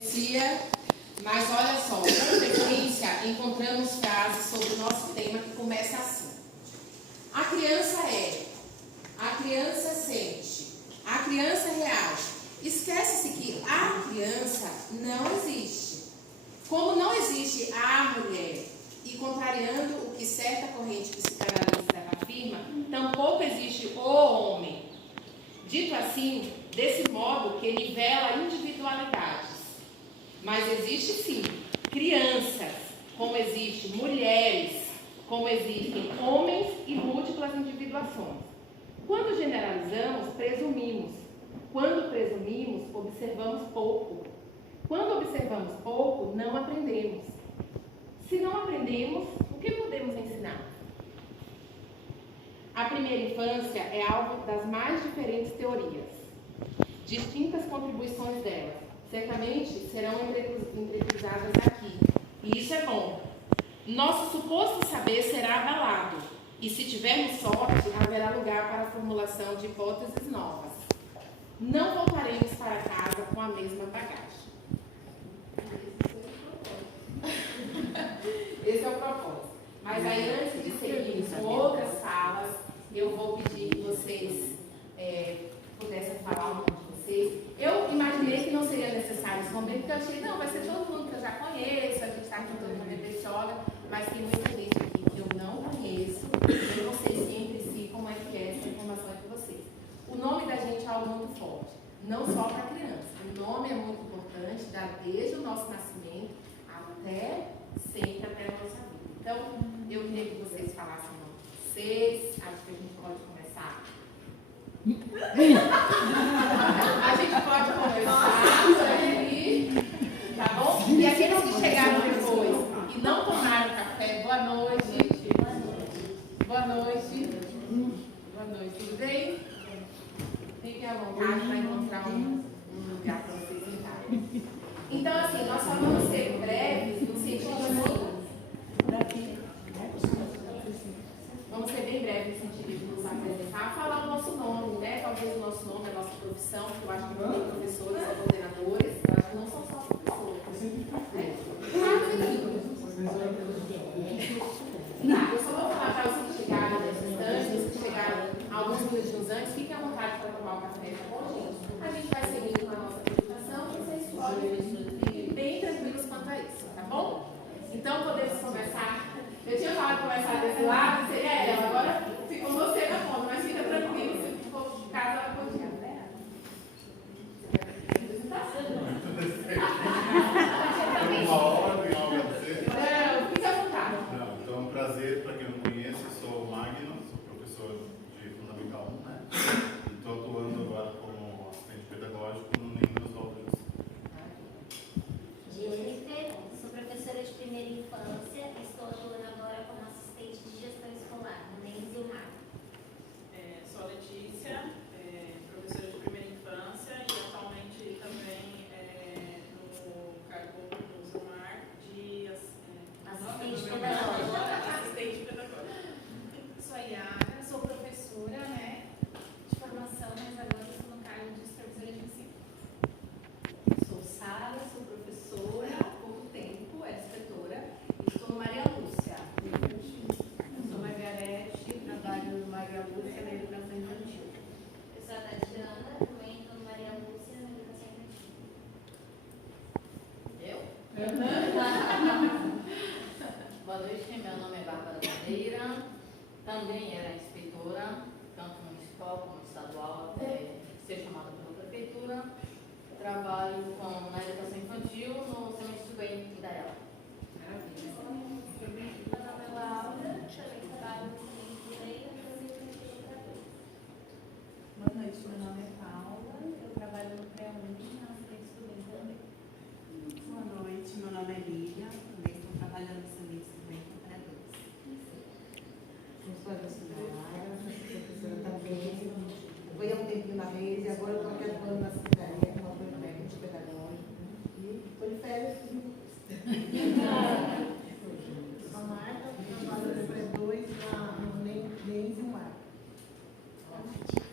Mas olha só, com frequência encontramos frases sobre o nosso tema que começa assim: a criança é, a criança sente, a criança reage. Esquece-se que a criança não existe. Como não existe a mulher, e contrariando o que certa corrente psicanalista afirma, tampouco existe o homem. Dito assim, desse modo que nivela individualidades. Mas existe sim crianças, como existem mulheres, como existem homens e múltiplas individuações. Quando generalizamos, presumimos. Quando presumimos, observamos pouco. Quando observamos pouco, não aprendemos. Se não aprendemos, o que podemos ensinar? A primeira infância é alvo das mais diferentes teorias. Distintas contribuições delas, certamente, serão entrevistadas aqui. E isso é bom. Nosso suposto saber será abalado. E se tivermos sorte, haverá lugar para a formulação de hipóteses novas. Não voltaremos para casa com a mesma bagagem. Esse é o propósito. Mas aí, antes de seguirmos com outras falas, eu vou pedir que vocês pudessem falar o nome de vocês. Eu imaginei que não seria necessário responder, porque eu achei, não, vai ser todo mundo que eu já conheço, a gente está aqui todo mundo é pessoa, mas tem muita gente aqui que eu não conheço, eu não sei se entre si como é que é essa informação entre vocês. O nome da gente é algo muito forte, não só para criança. O nome é muito importante, desde o nosso nascimento até sempre, até a nossa vida. Então, eu queria que vocês falassem o nome de vocês. Acho que a gente pode começar. A gente pode começar aí, tá bom? E aqueles que chegaram depois e não tomaram café, boa noite. Boa noite. Boa noite. Tudo bem? Fiquem à vontade para encontrar um lugar para vocês sentarem. Então, assim, nós só vamos ser breves no sentido assim. Vamos ser bem breves no sentido de nos apresentar, falar o nosso nome, né? Talvez o nosso nome, a nossa profissão, porque eu acho que não tem professores ou coordenadores, eu acho que não são só professores. Né? Eu só vou falar para os que chegaram nesse instante, os que chegaram alguns minutos antes, fiquem à vontade para tomar o café, tá bom, gente? A gente vai seguindo com a nossa apresentação, vocês podem ir bem tranquilos quanto a isso, tá bom? Então, podemos começar. Eu tinha falado começar desse lado, seria ela. Agora ficou você na ponta, mas fica tranquilo, se for de casa, ela pode ir. Uma ordem, algo a dizer? Não, fica à vontade. Não, então é um prazer, para quem não conhece, eu sou o Magno, sou professor de Fundamental 1, né? E estou atuando agora como assistente pedagógico no Ninho das Obras. Jennifer, sou professora de primeira infância e estou atuando agora como assistente de gestão escolar no Nenzilmar. Sou a Letícia, professora de primeira infância e atualmente também no cargo do Zilmar de Assistente pedagógica. assistente pedagógica. Sou a Yara, sou professora, né, de formação, mas agora estou no cargo de supervisora de ensino. Sou Sara, sou professora há pouco tempo, inspetora, e estou no Maria Lúcia. Eu sou Margarete, trabalho no Maria Lúcia na educação infantil. Eu sou a Tatiana, também estou no Maria Lúcia na educação infantil. Eu? Boa noite, meu nome é Bárbara Bandeira, também era inspetora, tanto municipal como estadual, até ser chamada pela prefeitura. Trabalho na educação infantil no semestre bem da ela. Meu nome é Laura, também trabalho com direito e educação infantil. Boa noite, meu nome é Paula, eu trabalho no pré-UNI, na frente do bem também. Boa noite, meu nome é Lívia, também estou trabalhando no semestre bem com pré-2. Eu sou a Justina Lara, sou professora também. Eu fui há um tempinho na rede e agora eu estou aqui atuando na secretaria, no apoio técnico pedagógico. E estou de férias. A Marta, eu trabalho no pré-2 no Nenzilmar.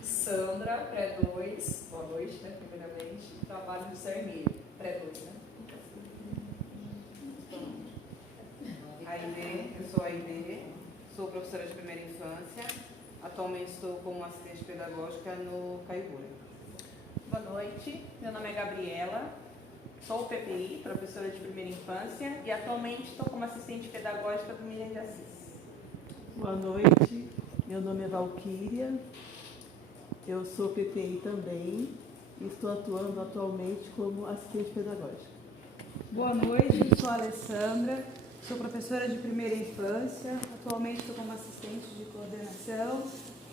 Sandra, pré-2, boa noite, né, primeiramente, trabalho no Cerneiro, pré-2, né? Aide, sou professora de primeira infância. Atualmente estou como assistente pedagógica no Caiúra. Boa noite, meu nome é Gabriela, sou PPI, professora de primeira infância, e atualmente estou como assistente pedagógica do Miriam de Assis. Boa noite, meu nome é Valquíria, eu sou PPI também e estou atuando atualmente como assistente pedagógica. Boa noite, sou a Alessandra, sou professora de primeira infância, atualmente estou como assistente de coordenação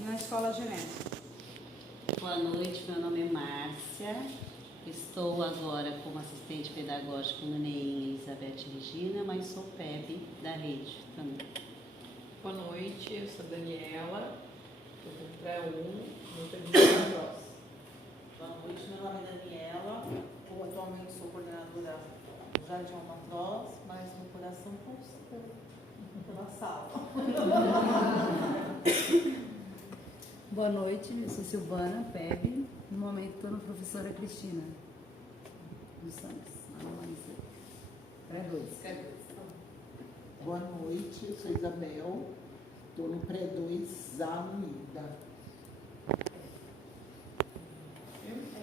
na Escola Genética. Boa noite, meu nome é Márcia, estou agora como assistente pedagógica no NEI Elizabeth Regina, mas sou PEB da rede também. Boa noite, eu sou Daniela, estou com pré-1 no primeiro próximo. Boa noite, meu nome é Daniela, eu atualmente sou coordenadora do Jardim Albatroz, mas no coração pulsa pela sala. Boa noite, eu sou Silvana, PEB. No momento estou na professora Cristina dos Santos, pré-2. Boa noite, eu sou Isabel, estou no pré-2 Zaluída.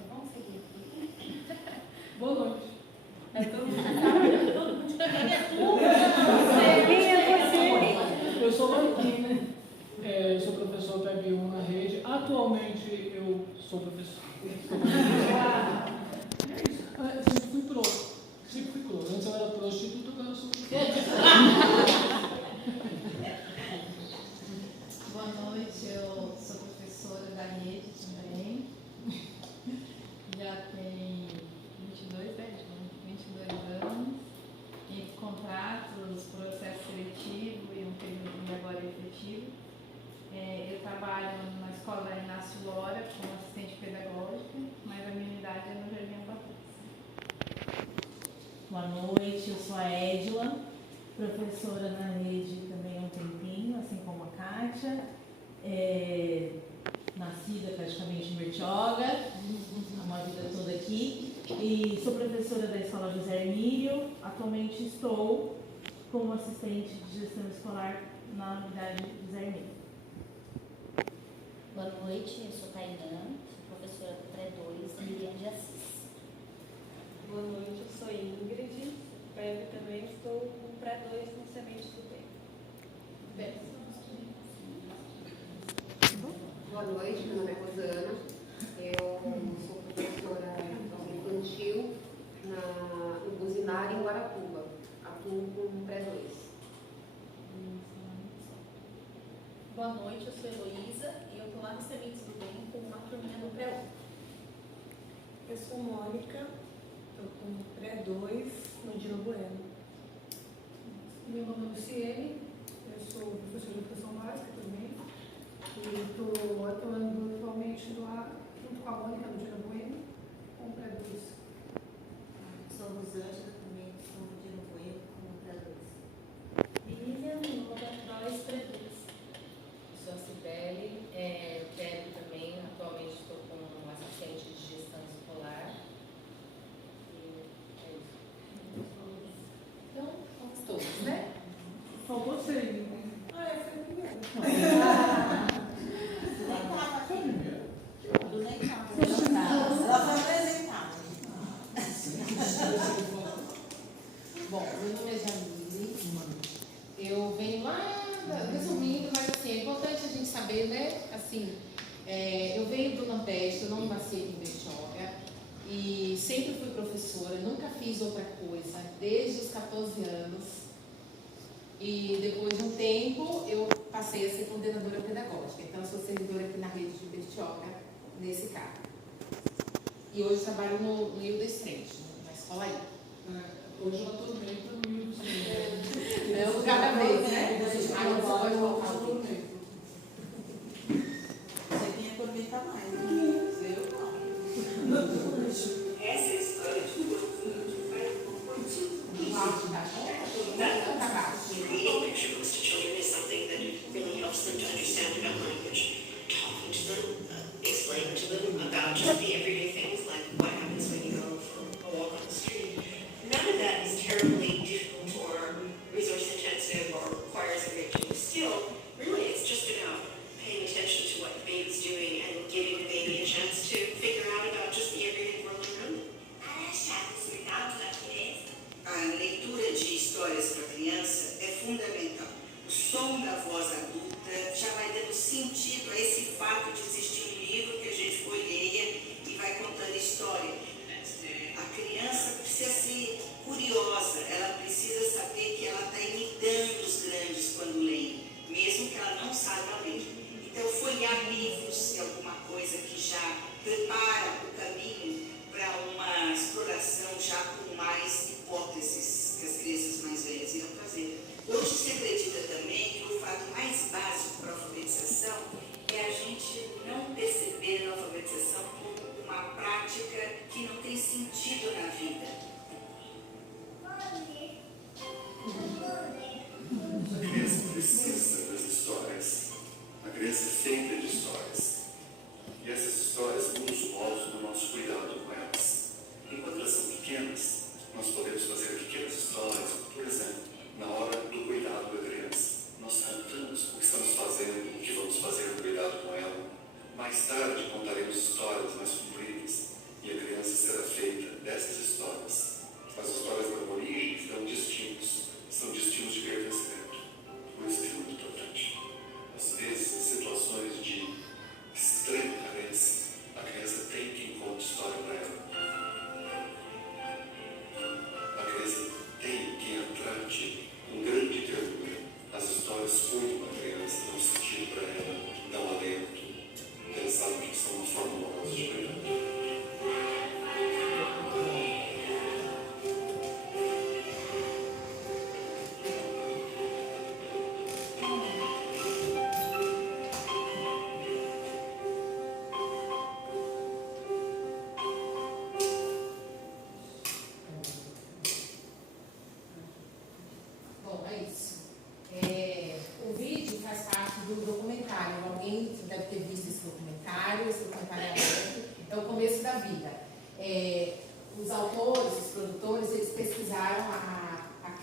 Vamos seguir aqui. Boa noite. Todo mundo sabe, todo mundo Eu sou Marquinhos, eu sou professor PEB1 na rede. Atualmente eu sou professor. Sempre fui pro. Antes eu era prostituta, agora eu sou Boa noite, eu sou professora da rede também. Já tem 22 anos, entre contratos, processo seletivo e um período agora efetivo. Eu trabalho na escola Inácio Lora como assistente pedagógica, mas a minha unidade é no Jardim Albatroz. Boa noite, eu sou a Edila, professora na rede também há um tempinho, assim como a Kátia, nascida praticamente em Bertioga, uma vida toda aqui, e sou professora da Escola José Emílio. Atualmente estou como assistente de gestão escolar na unidade José Emílio. Boa noite, eu sou Tainã, sou professora do pré-2 Miriam de Assis. Boa noite, eu sou Ingrid, PEB também, estou com pré-2 no Semente do Bem. Boa noite, meu nome é Rosana, eu sou professora infantil no Buzinário em Guaratuba, atuo com pré-2. Boa noite, eu sou Heloísa e eu estou lá no Sementes do Bem com uma turminha no pré-1. Eu sou Mônica, estou com pré-2 no Dino Bueno. Meu nome é Luciene, eu sou professora de educação básica também e estou atuando atualmente lá junto com a Mônica no Dino Bueno com pré-2. Sou Rosângela também, sou no Dino Bueno com pré-2. Lívia, no pré-2, pré-2. Sou a Cibele, PEB também, atualmente estou como assistente de gestão escolar. E é isso. Então, vamos todos, né? Faltou você. Eu fui a primeira. Ela foi apresentada. Bom, meu nome é Jamile, eu venho lá, resumindo, mas assim, é importante a gente saber, né, assim, eu venho do Nordeste, eu não nasci aqui em Bertioga, e sempre fui professora, nunca fiz outra coisa, desde os 14 anos, e depois de um tempo eu passei a ser coordenadora pedagógica, então eu sou servidora aqui na rede de Bertioga, nesse cargo. E hoje trabalho no Hildes Frente, na escola aí. Hoje eu estou meio no Hildes Frente. Não, cada vez, né? Aí você pode voltar ao tempo. Você quem aproveita mais, né? Eu não. Essa é a história de um pouquinho de reading picture books to children is something that really helps them to understand about language. Talking to them, explaining to them about just the everyday things like what happens when you go for a walk on the street. None of that is terribly difficult or resource intensive or requires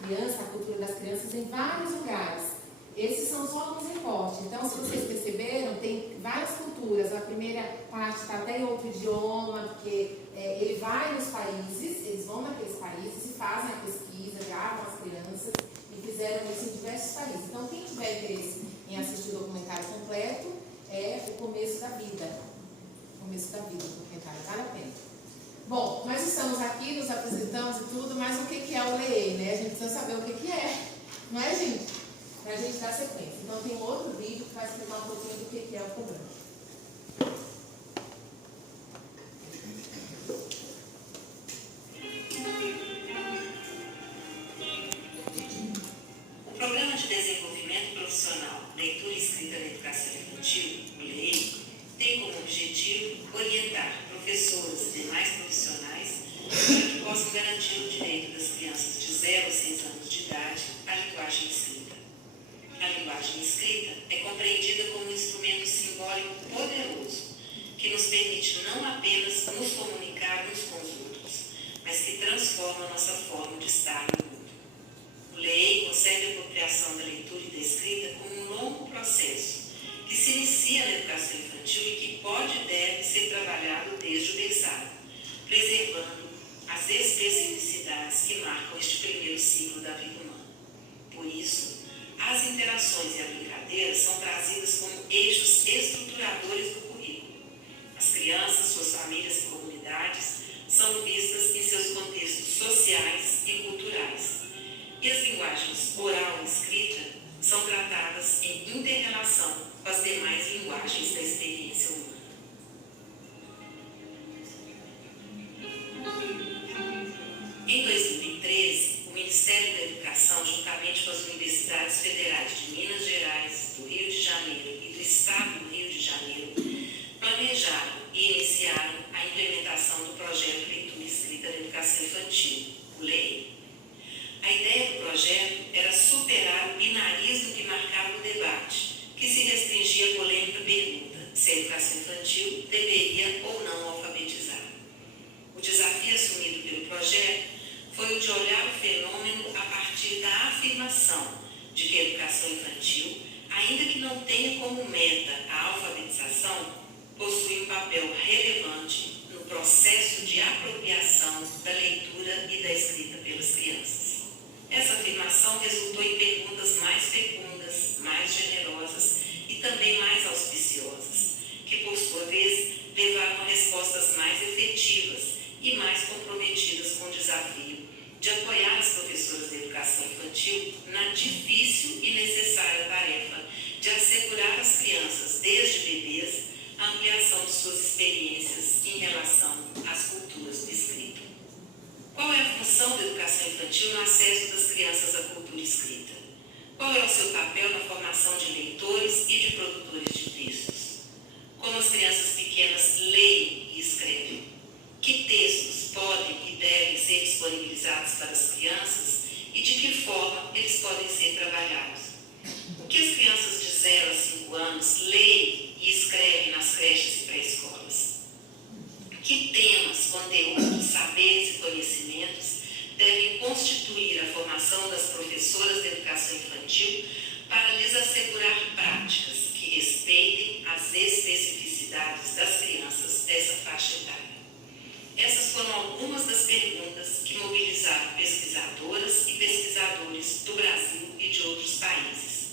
criança, a cultura das crianças em vários lugares. Esses são só alguns recortes. Então, se vocês perceberam, tem várias culturas. A primeira parte está até em outro idioma, porque ele vai nos países, eles vão naqueles países e fazem a pesquisa, gravam as crianças e fizeram isso em diversos países. Então, quem tiver interesse em assistir o documentário completo, é O Começo da Vida. O Começo da Vida, o documentário, vale a pena. Bom, nós estamos aqui, nos apresentamos e tudo, mas o que é o LEE, né? A gente precisa saber o que é, não é, gente? Para a gente dar sequência. Então, tem um outro vídeo que vai explicar um pouquinho do que é o programa. O Programa de Desenvolvimento Profissional, Leitura e Escrita na Educação Infantil, o LEI, tem como objetivo orientar professoras e demais profissionais para que possam garantir o direito das crianças de 0 a 6 anos de idade à linguagem escrita. A linguagem escrita é compreendida como um instrumento simbólico poderoso que nos permite não apenas nos comunicar uns com os outros, mas que transforma a nossa forma de estar no mundo. O LEI concebe a apropriação da leitura e da escrita como um longo processo que se inicia na educação infantil e que pode e deve ser trabalhado desde o berçário, preservando as especificidades que marcam este primeiro ciclo da vida humana. Por isso, as interações e a brincadeira são trazidas como eixos estruturadores do currículo. As crianças, suas famílias e comunidades são vistas em seus contextos sociais e culturais. E as linguagens oral e escrita são tratadas em inter-relação com as demais linguagens da experiência humana. Em 2013, o Ministério da Educação, juntamente com as universidades federais de Minas Gerais, do Rio de Janeiro e do Estado do Rio de Janeiro, planejaram e iniciaram a implementação do projeto Leitura e Escrita na Educação Infantil, o LEI. A ideia do projeto era superar o binarismo que marcava o debate, que se restringia à polêmica pergunta se a educação infantil deveria ou não alfabetizar. O desafio assumido pelo projeto foi o de olhar o fenômeno a partir da afirmação de que a educação infantil, ainda que não tenha como meta a alfabetização, possui um papel relevante no processo de apropriação da leitura e da escrita pelas crianças. Essa afirmação resultou em perguntas mais fecundas, mais generosas e também mais auspiciosas, que, por sua vez, levaram a respostas mais efetivas e mais comprometidas com o desafio de apoiar as professoras de educação infantil na difícil e necessária tarefa de assegurar às crianças, desde bebês, a ampliação de suas experiências em relação às culturas do escrito. Qual é a função da educação infantil no acesso das crianças à cultura escrita? Qual é o seu papel na formação de leitores e de produtores de textos? Como as crianças pequenas leem e escrevem? Que textos podem e devem ser disponibilizados para as crianças e de que forma eles podem ser trabalhados? O que as crianças de 0 a 5 anos leem e escrevem nas creches e pré-escolas? Que temas, conteúdos, saberes e conhecimentos devem constituir a formação das professoras de educação infantil para lhes assegurar práticas que respeitem as especificidades das crianças dessa faixa etária? Essas foram algumas das perguntas que mobilizaram pesquisadoras e pesquisadores do Brasil e de outros países,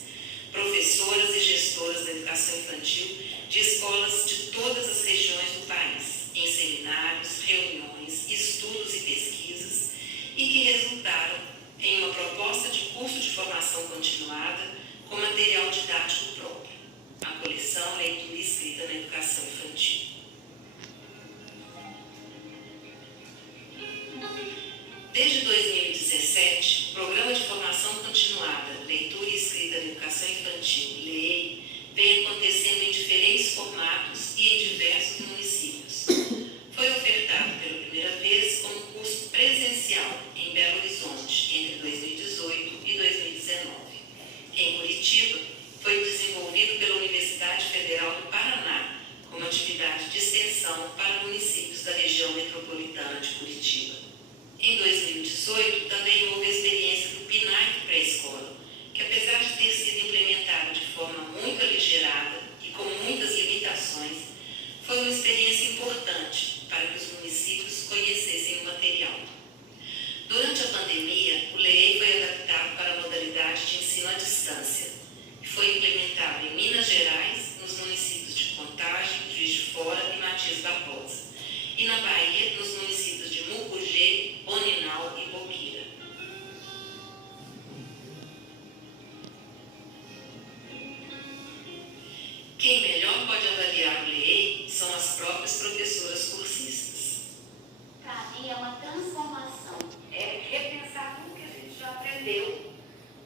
professoras e gestoras da educação infantil de escolas de todas as regiões do país, em seminários, reuniões, estudos e pesquisas, e que resultaram em uma proposta de curso de formação continuada com material didático próprio, a coleção Leitura e Escrita na Educação Infantil. Desde 2017, o Programa de Formação Continuada, Leitura e Escrita na Educação Infantil, LEI, vem acontecendo em diferentes formatos e em diversos municípios. Foi ofertado pela primeira vez como curso presencial em Belo Horizonte, entre 2018 e 2019. Em Curitiba, foi desenvolvido pela Universidade Federal do Paraná, como atividade de extensão para municípios da região metropolitana de Curitiba. Em 2018, Quem melhor pode avaliar o LEEI são as próprias professoras cursistas. Para mim é uma transformação, é repensar tudo que a gente já aprendeu.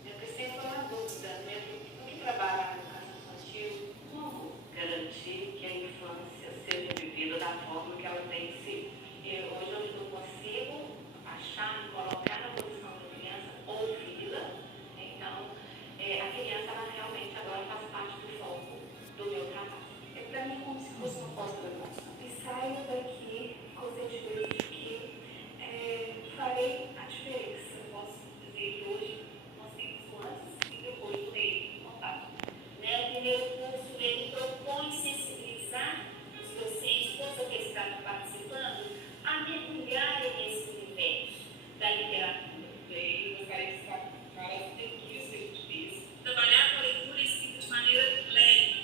Eu pensei foi uma dúvida, né? Do que trabalhar na educação infantil, como garantir que a infância seja vivida da forma que ela tem que ser. Hoje eu não consigo achar, me colocar na posição da criança ouvida. Então, a criança ela realmente agora faz parte do foco do meu trabalho. É para mim como se fosse uma pós-graduação. E saio daqui com certeza de que farei a diferença. Eu posso dizer que hoje nós temos o antes e depois do meio contato. Né? O primeiro curso ele propõe sensibilizar os docentes, todos aqueles que estão participando, a mergulharem nesse universo da literatura. Eu gostaria de destacar tudo isso que a gente fez. Trabalhar com a leitura escrita de maneira leve,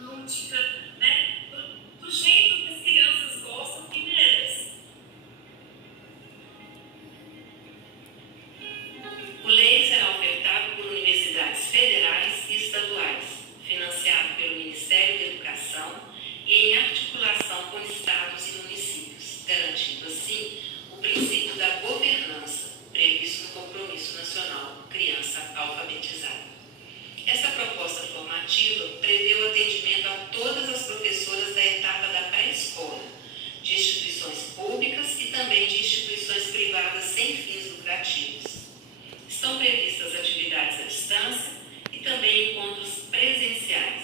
lúdica, né? Do jeito que as crianças gostam e merecem. O LEI será ofertado por universidades federais e estaduais, financiado pelo Ministério da Educação e em articulação com estados e municípios, garantindo assim o princípio da governança previsto no Compromisso Nacional Criança Alfabetizada. Esta proposta formativa prevê o atendimento a todas as professoras da etapa da pré-escola, de instituições públicas e também de instituições privadas sem fins lucrativos. Estão previstas atividades à distância e também encontros presenciais,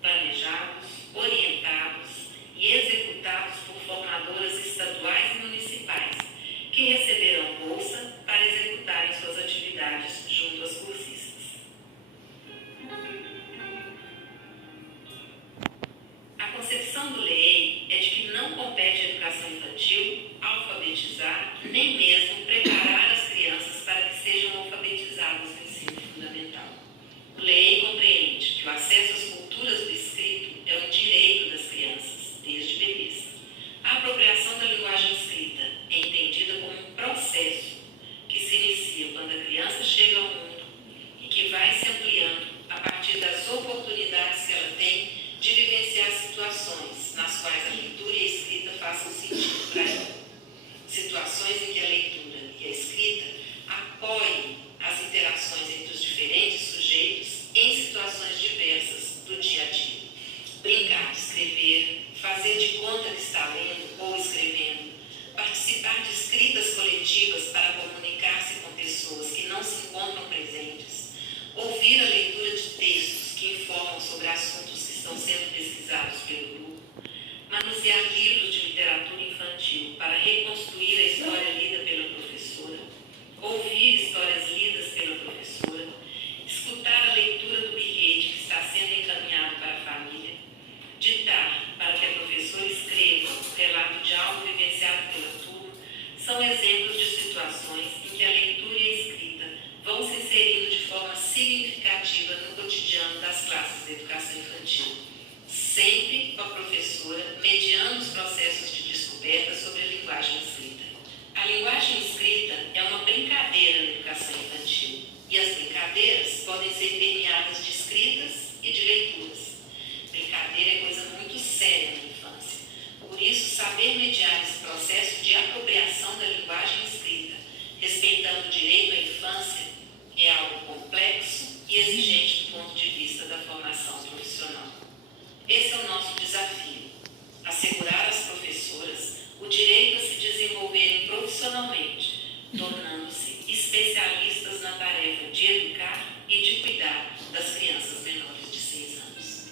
planejados, orientados e executados por formadoras estaduais e municipais, que receberão bolsa para executarem suas atividades junto às cursistas. A concepção do LEEI é de que não compete à educação infantil alfabetizar, nem mesmo preparar as crianças para que sejam alfabetizadas no ensino fundamental. O LEEI compreende que o acesso às culturas do escrito é um direito das crianças, desde bebês. A apropriação da linguagem escrita é entendida como um processo que se inicia quando a criança chega ao mundo e que vai se ampliando a partir das oportunidades que ela tem de vivenciar situações nas quais a leitura e a escrita façam sentido para ela. Situações em que a leitura e a escrita apoiem as interações entre os diferentes sujeitos em situações diversas do dia a dia. Brincar, escrever, fazer de conta que está lendo ou escrevendo, participar de escritas coletivas para comunicar-se com pessoas que não se encontram presentes, ouvir a leitura de textos que informam sobre assuntos que estão sendo pesquisados pelo grupo, manusear livros de literatura infantil para reconstruir a história lida pela professora, ouvir histórias lidas pela professora, escutar a leitura do bilhete que está sendo encaminhado para a família, ditar para que a professora escreva o relato de algo vivenciado pela turma, são exemplos de situações em que a leitura e a escrita vão se inserindo de forma significativa no cotidiano das classes de educação infantil, sempre com a professora mediando os processos de descoberta sobre a linguagem escrita. A linguagem escrita é uma brincadeira na educação infantil, e as brincadeiras podem ser permeadas de escritas e de leituras. Brincadeira é coisa muito séria na infância. Por isso, saber mediar esse processo de apropriação da linguagem escrita, respeitando o direito à infância, é algo complexo e exigente do ponto de vista da formação profissional. Esse é o nosso desafio: assegurar às professoras o direito a se desenvolverem profissionalmente, tornando-se especialistas na tarefa de educar e de cuidar das crianças menores de 6 anos.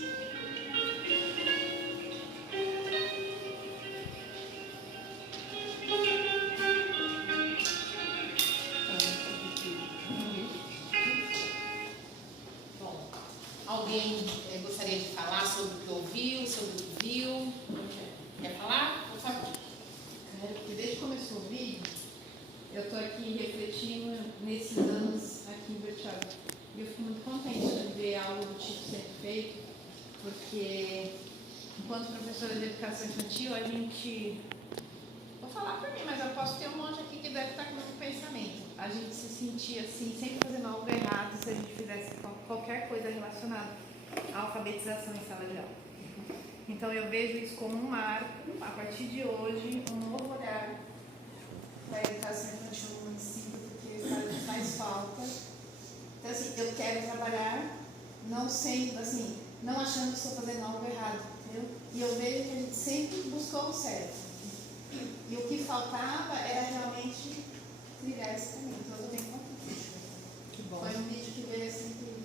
Bom, alguém gostaria de falar sobre o que ouviu, sobre o que viu? Quer falar? Por favor. Porque desde que começou o vídeo, eu estou aqui refletindo nesses anos aqui em Bertioga. E eu fico muito contente de ver algo do tipo sendo feito, porque enquanto professora de educação infantil, a gente... Vou falar por mim, mas eu posso ter um monte aqui que deve estar com o mesmo pensamento. A gente se sentia assim, sempre fazendo algo errado se a gente fizesse qualquer coisa relacionada à alfabetização em sala de aula. Então eu vejo isso como um marco, a partir de hoje, um novo olhar para a educação infantil no município, porque faz falta. Então assim, eu quero trabalhar não sendo assim, não achando que estou fazendo algo errado, entendeu? E eu vejo que a gente sempre buscou o certo. E o que faltava era realmente trilhar esse caminho. Então eu tenho confiança. Que bom. Foi um vídeo que veio assim, que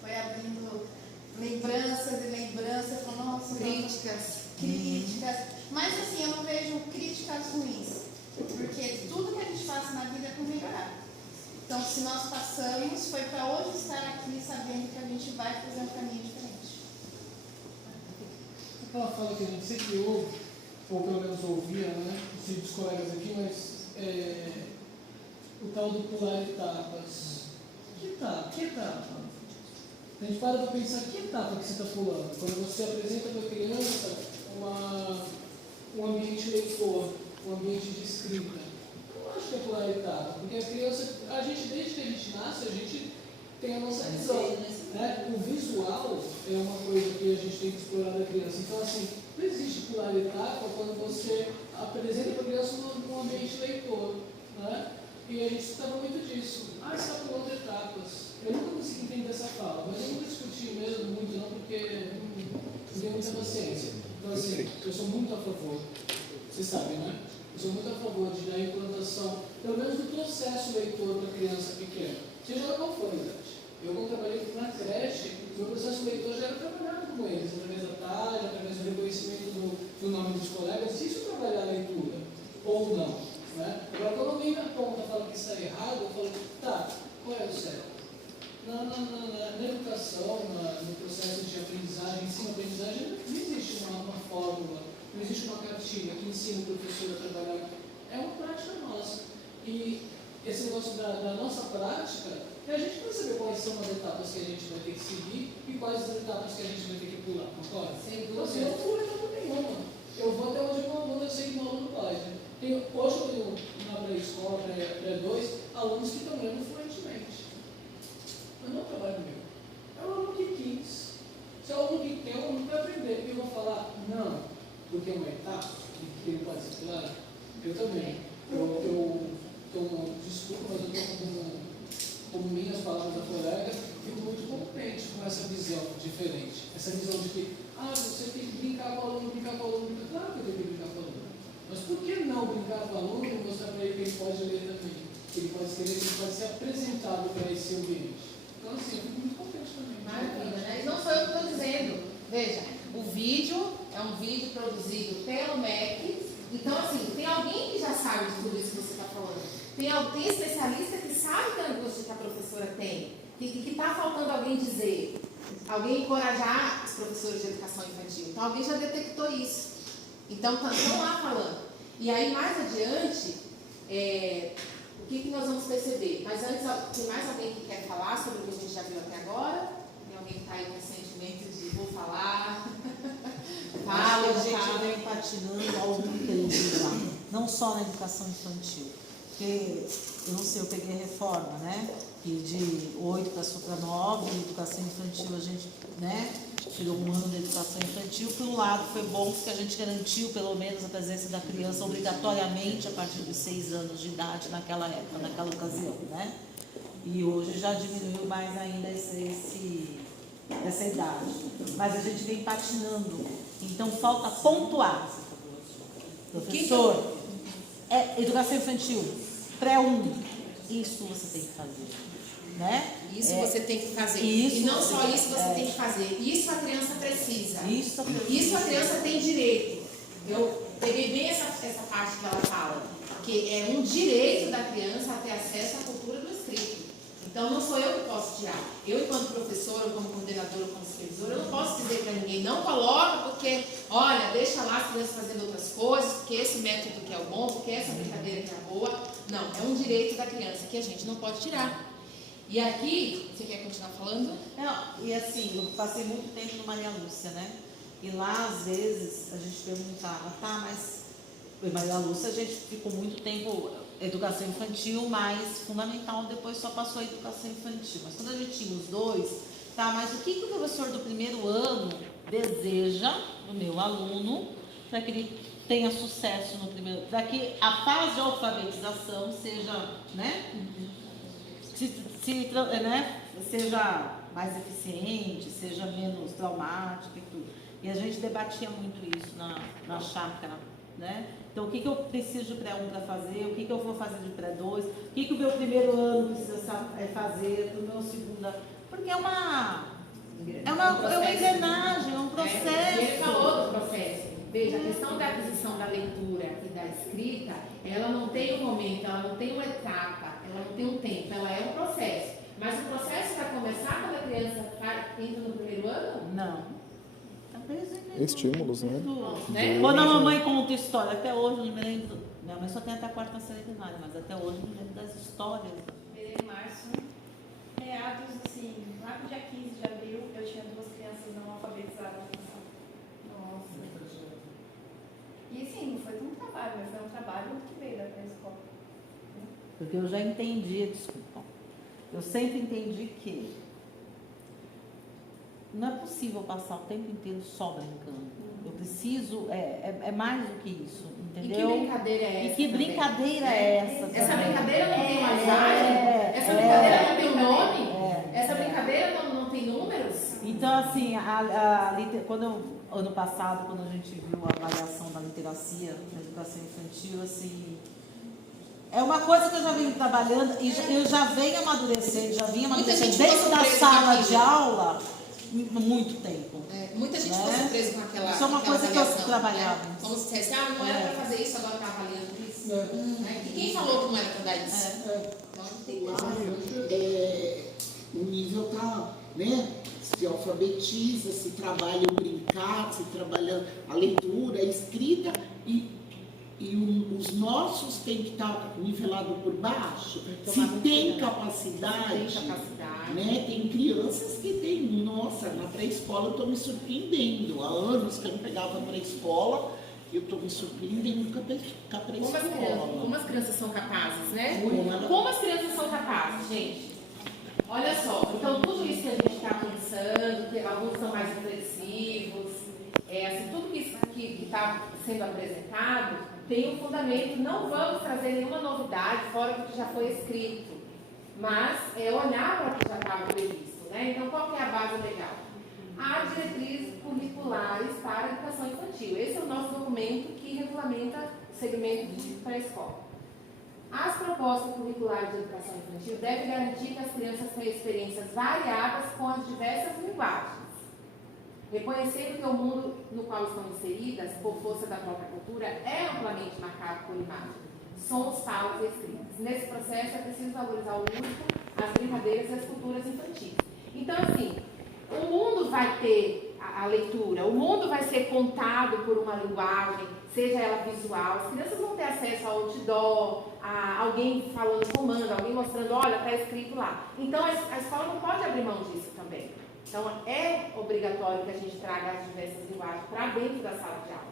foi abrindo lembranças e lembranças, com nossa, críticas. Mas assim, eu não vejo críticas ruins, porque tudo que a gente faz na vida é para melhorar. Então, se nós passamos, foi para hoje estar aqui sabendo que a gente vai fazer um caminho diferente. Aquela fala que a gente sempre ouve, ou pelo menos ouvia, né, dos colegas aqui, mas o tal do pular etapas. Que etapa? A gente para para pensar que etapa que você está pulando. Quando você apresenta para a criança um ambiente leitor, um ambiente de escrita. Eu não acho que é pular etapa, porque a criança, desde que a gente nasce, a gente tem a nossa visão. Né? O visual é uma coisa que a gente tem que explorar da criança. Então, assim, não existe pular etapa quando você apresenta para a criança um ambiente leitor. Né? E a gente escutava muito disso. Você está pulando etapas. Eu nunca consegui entender essa fala, mas eu nunca discuti mesmo muito não, porque não tenho muita paciência. Então, assim, eu sou muito a favor, vocês sabem, né? Eu sou muito a favor de dar implantação, pelo menos do processo leitor para criança pequena, seja lá qual for a idade. Eu, quando trabalhei na creche, o meu processo leitor já era trabalhado com eles, através da tarde, através do reconhecimento do nome dos colegas, isso trabalhar a leitura, ou não. Né? Agora, quando alguém me aponta e fala que está errado, eu falo, tá, qual é o certo? Na educação, no processo de aprendizagem, ensino-aprendizagem, não existe uma fórmula, não existe uma cartilha que ensina o professor a trabalhar. É uma prática nossa. E esse negócio da nossa prática é a gente perceber quais são as etapas que a gente vai ter que seguir e quais as etapas que a gente vai ter que pular, concorda? Sem dúvida. Então, assim, eu não pulo etapa nenhuma. Eu vou até onde meu aluno, eu sei que meu aluno pode. Hoje eu tenho na pré-escola, pré-2, alunos que estão lendo fluentemente. Mas não é um trabalho meu. É o aluno que quis. Se é o aluno que tem, é o aluno que vai aprender. E eu vou falar, não, porque é uma etapa que ele pode ser claro. Eu também. Desculpa, mas eu estou como minhas palavras da colega, fico muito contente com essa visão diferente. Essa visão de que, você tem que brincar com o aluno, Claro que eu tenho que brincar com o aluno. Mas por que não brincar com o aluno e mostrar para ele que ele pode ler também? Que ele pode escrever, que ele pode ser apresentado para esse ambiente. Então, assim, eu fico muito contente também. Maravilha, né? E não sou eu que estou dizendo. Veja, o vídeo é um vídeo produzido pelo MEC. Então, assim, tem alguém que já sabe de tudo isso que você está falando. Tem especialista que sabe da angústia que a professora tem. Que está faltando alguém dizer. Alguém encorajar os professores de educação infantil. Então, alguém já detectou isso. Então, estão lá falando. E aí, mais adiante, o que nós vamos perceber? Mas antes, tem mais alguém que quer falar sobre o que a gente já viu até agora? Tem alguém que está aí com sentimento de vou falar? Fala, a gente vem patinando há algum tempo já. Não só na educação infantil. Porque, eu não sei, eu peguei a reforma, né? E de 8 passou para 9, educação infantil a gente, né? Tirou um ano da educação infantil. Por um lado foi bom porque a gente garantiu pelo menos a presença da criança obrigatoriamente a partir de 6 anos de idade naquela época, naquela ocasião, né? E hoje já diminuiu mais ainda essa idade. Mas a gente vem patinando. Então falta pontuar. Professor, educação infantil, pré-1, isso você tem que fazer. Né? Isso você tem que fazer. E não só isso você tem que fazer. Isso a criança precisa. Isso a criança tem direito. Eu peguei bem essa parte que ela fala. Que é um direito da criança a ter acesso à cultura do escrito. Então não sou eu que posso tirar. Eu, enquanto professora, ou como coordenadora, ou como supervisora, eu não posso dizer para ninguém, não coloca porque, olha, deixa lá as crianças fazendo outras coisas, porque esse método que é o bom, porque essa brincadeira que é a boa. Não, é um direito da criança que a gente não pode tirar. E aqui, você quer continuar falando? Não, e assim, eu passei muito tempo no Maria Lúcia, né? E lá, às vezes, a gente perguntava, mas em Maria Lúcia a gente ficou muito tempo educação infantil, mais fundamental, depois só passou a educação infantil. Mas quando a gente tinha os dois, mas o que o professor do primeiro ano deseja o meu aluno para que ele tenha sucesso no primeiro, para que a fase de alfabetização seja, né, seja mais eficiente, seja menos traumática e tudo. E a gente debatia muito isso na chácara, né? Então, o que eu preciso de pré-1 para fazer, o que eu vou fazer de pré-2, o que o meu primeiro ano precisa fazer para o meu segundo. Porque é uma engrenagem, é um processo. Ele falou do processo. Veja, a questão da aquisição da leitura e da escrita, ela não tem um momento, ela não tem uma etapa, ela não tem um tempo, ela é um processo. Mas o processo vai começar quando a criança entra no primeiro ano? Não. Estímulos, né? Quando a mamãe conta história, até hoje eu me lembro. Minha mãe só tem até a 4ª série primária, mas até hoje eu me lembro das histórias. Em março, meados assim, lá pro dia 15 de abril, eu tinha 2 crianças não alfabetizadas na sala. Nossa. E assim, não foi um trabalho, mas foi um trabalho que veio da pré-escola. Porque eu já entendi, desculpa. Eu sempre entendi que não é possível passar o tempo inteiro só brincando. Eu preciso, é mais do que isso, entendeu? E que brincadeira é essa? E que brincadeira é essa? Essa brincadeira não tem uma imagem? Essa brincadeira não tem um nome? Essa brincadeira não tem números? Então, assim, ano passado, quando a gente viu a avaliação da literacia na educação infantil, assim, é uma coisa que eu já venho trabalhando e eu já venho amadurecendo, dentro da sala de aula muito tempo. Muita gente ficou surpresa com aquela. Isso é uma coisa que eu trabalhava. Como se dissesse, não era para fazer isso, agora está avaliando isso. E quem falou que não era para dar isso? Então não tem o nível está, né? Se alfabetiza, se trabalha o brincar, se trabalha a leitura, a escrita e os nossos têm que estar nivelados por baixo. Se tem capacidade, né? Tem crianças que têm, nossa, na pré-escola eu estou me surpreendendo. Há anos que eu não pegava pré-escola, eu estou me surpreendendo com a pré-escola. Como as crianças são capazes, né? Como as crianças são capazes, gente? Olha só, então tudo isso que a gente está pensando, que alguns são mais reflexivos, assim, tudo que está sendo apresentado tem um fundamento. Não vamos trazer nenhuma novidade fora do que já foi escrito, mas olhar para o que já estava previsto, né? Então, qual que é a base legal? Há diretrizes curriculares para a educação infantil. Esse é o nosso documento que regulamenta o segmento de pré-escola. As propostas curriculares de educação infantil devem garantir que as crianças tenham experiências variadas com as diversas linguagens, reconhecendo que o mundo no qual estão inseridas, por força da própria cultura, é amplamente marcado por imagem, sons, falas e escritas. Nesse processo é preciso valorizar o lúdico, as brincadeiras e as culturas infantis. Então, assim, o mundo vai ter a leitura, o mundo vai ser contado por uma linguagem, seja ela visual. As crianças vão ter acesso ao outdoor, a alguém falando comando, alguém mostrando, olha, está escrito lá. Então, a escola não pode abrir mão disso também. Então, é obrigatório que a gente traga as diversas linguagens para dentro da sala de aula.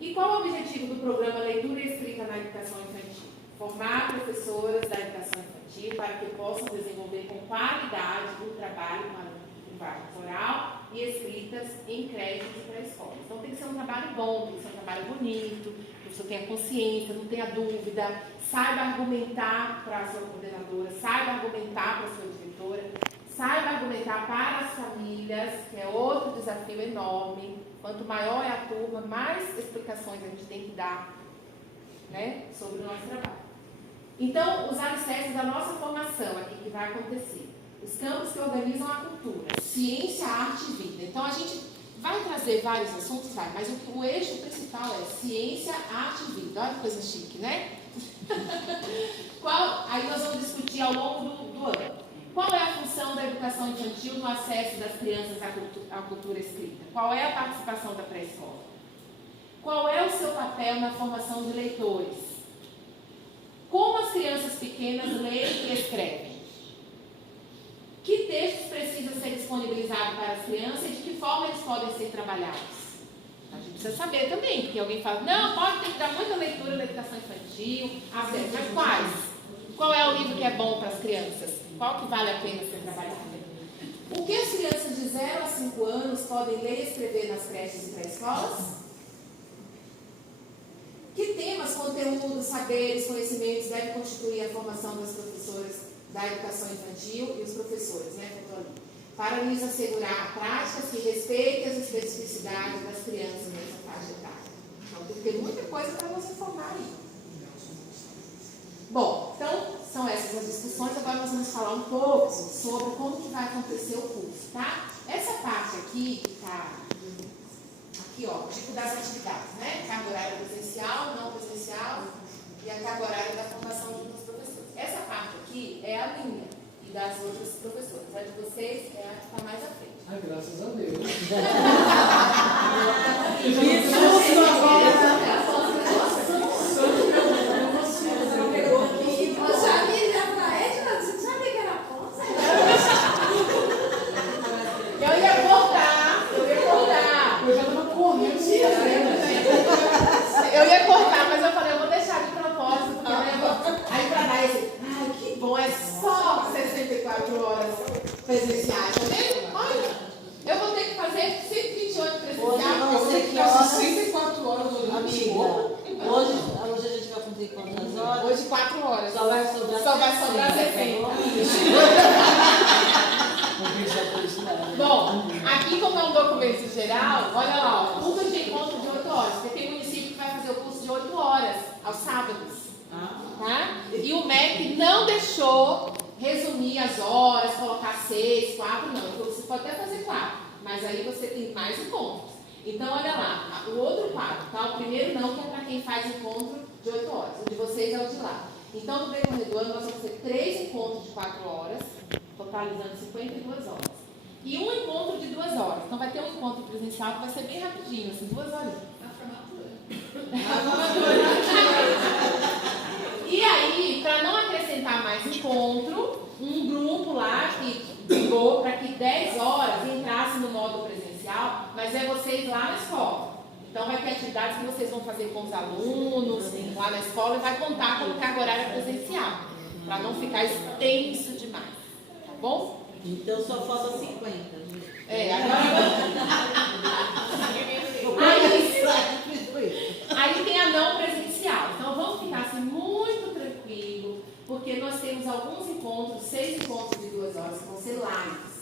E qual é o objetivo do programa Leitura e Escrita na Educação Infantil? Formar professoras da educação infantil para que possam desenvolver com qualidade o trabalho com a linguagem oral e escritas em créditos e pré-escola. Então, tem que ser um trabalho bom, tem que ser um trabalho bonito, que você tenha consciência, não tenha dúvida, saiba argumentar para a sua coordenadora, saiba argumentar para a sua diretora, saiba argumentar para as famílias, que é outro desafio enorme. Quanto maior é a turma, mais explicações a gente tem que dar, né, sobre o nosso trabalho. Então, os alicerces da nossa formação aqui que vai acontecer. Os campos que organizam a cultura, ciência, arte e vida. Então, a gente vai trazer vários assuntos, mas o eixo principal é ciência, arte e vida. Olha que coisa chique, né? Aí nós vamos discutir ao longo do ano. Qual é a função da educação infantil no acesso das crianças à cultura escrita? Qual é a participação da pré-escola? Qual é o seu papel na formação de leitores? Como as crianças pequenas leem e escrevem? Que textos precisam ser disponibilizados para as crianças e de que forma eles podem ser trabalhados? A gente precisa saber também, porque alguém fala, não, pode ter que dar muita leitura na educação infantil, mas quais? Qual é o livro que é bom para as crianças? Qual que vale a pena ser trabalhado? O que as crianças de 0 a 5 anos podem ler e escrever nas creches e pré-escolas? Que temas, conteúdos, saberes, conhecimentos devem constituir a formação das professoras da educação infantil e os professores, né? Para lhes assegurar práticas que respeitem as especificidades das crianças nessa faixa etária. Então, tem que ter muita coisa para você formar aí. Bom, então, são essas as discussões. Agora nós vamos falar um pouco sobre como que vai acontecer o curso, tá? Essa parte aqui, que está aqui, ó, tipo das atividades, né? Carga horária presencial, não presencial e a carga horária da formação dos professores. Essa parte aqui é a minha e das outras professoras. A de vocês é a que está mais à frente. Ai, graças a Deus. Eu ia cortar. Eu já estava correndo. Eu ia cortar, mas eu falei, eu vou deixar de propósito, porque aí pra dar esse, ai, que bom, é só 64 horas presenciais, tá vendo? Olha, eu vou ter que fazer 128 presenciais. Hoje eu vou ter que que fazer 64 horas Amiga, hoje a gente vai cumprir quantas horas? Hoje 4 horas. Só vai sobrar 60. Bom, aqui como é um documento geral, olha lá, ó, curso de encontro de 8 horas. Porque tem município que vai fazer o curso de 8 horas, aos sábados. Tá? E o MEC não deixou resumir as horas, colocar 6, 4, não. Então, você pode até fazer 4, mas aí você tem mais encontros. Então, olha lá, o outro quadro, tá? O primeiro não, que é para quem faz encontro de 8 horas. O de vocês é o de lá. Então, no decorrer do ano, nós vamos ter 3 encontros de 4 horas, totalizando 52 horas. E um encontro de 2 horas. Então, vai ter um encontro presencial que vai ser bem rapidinho, assim, 2 horas. E aí, para não acrescentar mais encontro, um grupo lá que brigou para que 10 horas entrasse no modo presencial, mas é vocês lá na escola. Então vai ter atividades que vocês vão fazer com os alunos lá na escola e vai contar como carga horária presencial, para não ficar extenso demais, tá bom? Então só falta 50, gente. Aí tem a não presencial. Então vamos ficar assim muito tranquilo, porque nós temos alguns encontros, 6 encontros de 2 horas, que vão ser lives.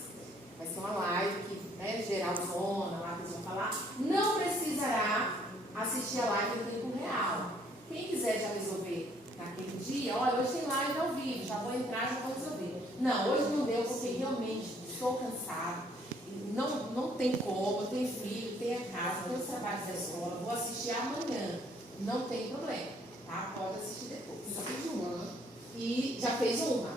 Vai ser uma live que, né, geral zona, lá que eles vão falar. Não precisará assistir a live em tempo real. Quem quiser já resolver naquele dia, olha, hoje tem live ao vivo, já vou entrar, já vou resolver. Não, hoje não deu, porque realmente estou cansado. Não tem como, eu tenho filho, tenho a casa, tenho os trabalhos da escola, vou assistir amanhã. Não tem problema, tá? Pode assistir depois. Já fez uma, né? E já fez uma.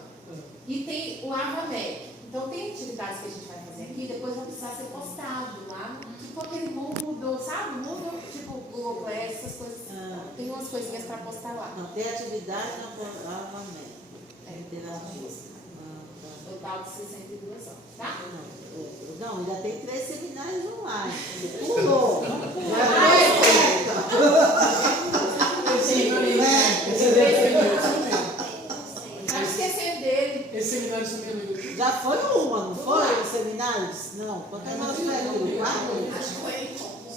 E tem o AvaMec. Então tem atividades que a gente vai fazer aqui, depois vai precisar ser postado lá. Tipo aquele Moodle, sabe? Moodle, tipo Google Class, essas coisas. Tem umas coisinhas para postar lá. Não, tem atividade na AvaMec. É interativo. Total de 62 horas, tá? Não, ainda tem 3 seminários online. Pulou. Tá esquecendo dele. Esse seminário também é no YouTube? Já foi uma, não foi? Os seminários? Não. Quantas horas foi aquilo? 4?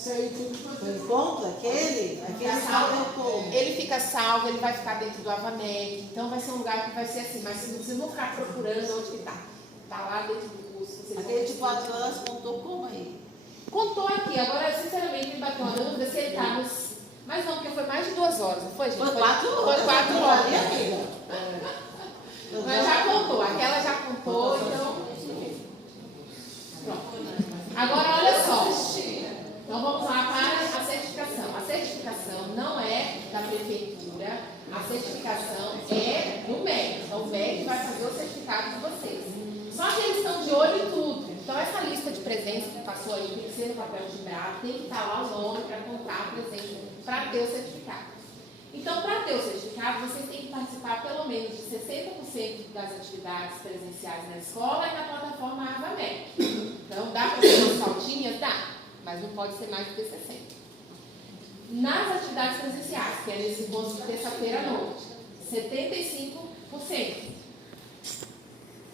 Foi encontro? Aquele salvo. Ele fica salvo, ele vai ficar dentro do AvaMec. Então vai ser um lugar que vai ser assim, mas você não ficar procurando onde que tá. Tá lá dentro do curso. Aquele de 4 horas contou como aí? Contou aqui. Agora, sinceramente, me bateu uma dúvida se ele tá nos... Mas não, porque foi mais de 2 horas, não foi, gente? Foi 4 horas. Foi 4 horas. Mas Mas já contou. Aquela já contou, então... Pronto. Agora, olha só. Então, vamos lá para a certificação. A certificação não é da prefeitura, a certificação é do MEC. Então, o MEC vai fazer o certificado de vocês. Só que eles estão de olho em tudo. Então, essa lista de presença que passou aí tem que ser no papel timbrado, tem que estar lá o nome para contar a presença, para ter o certificado. Então, para ter o certificado, vocês têm que participar pelo menos de 60% das atividades presenciais na escola e na plataforma AvaMec. Então, dá para ser umas faltinhas? Dá, mas não pode ser mais do que 60%. Nas atividades presenciais, que é nesse encontro de terça-feira à noite, 75%.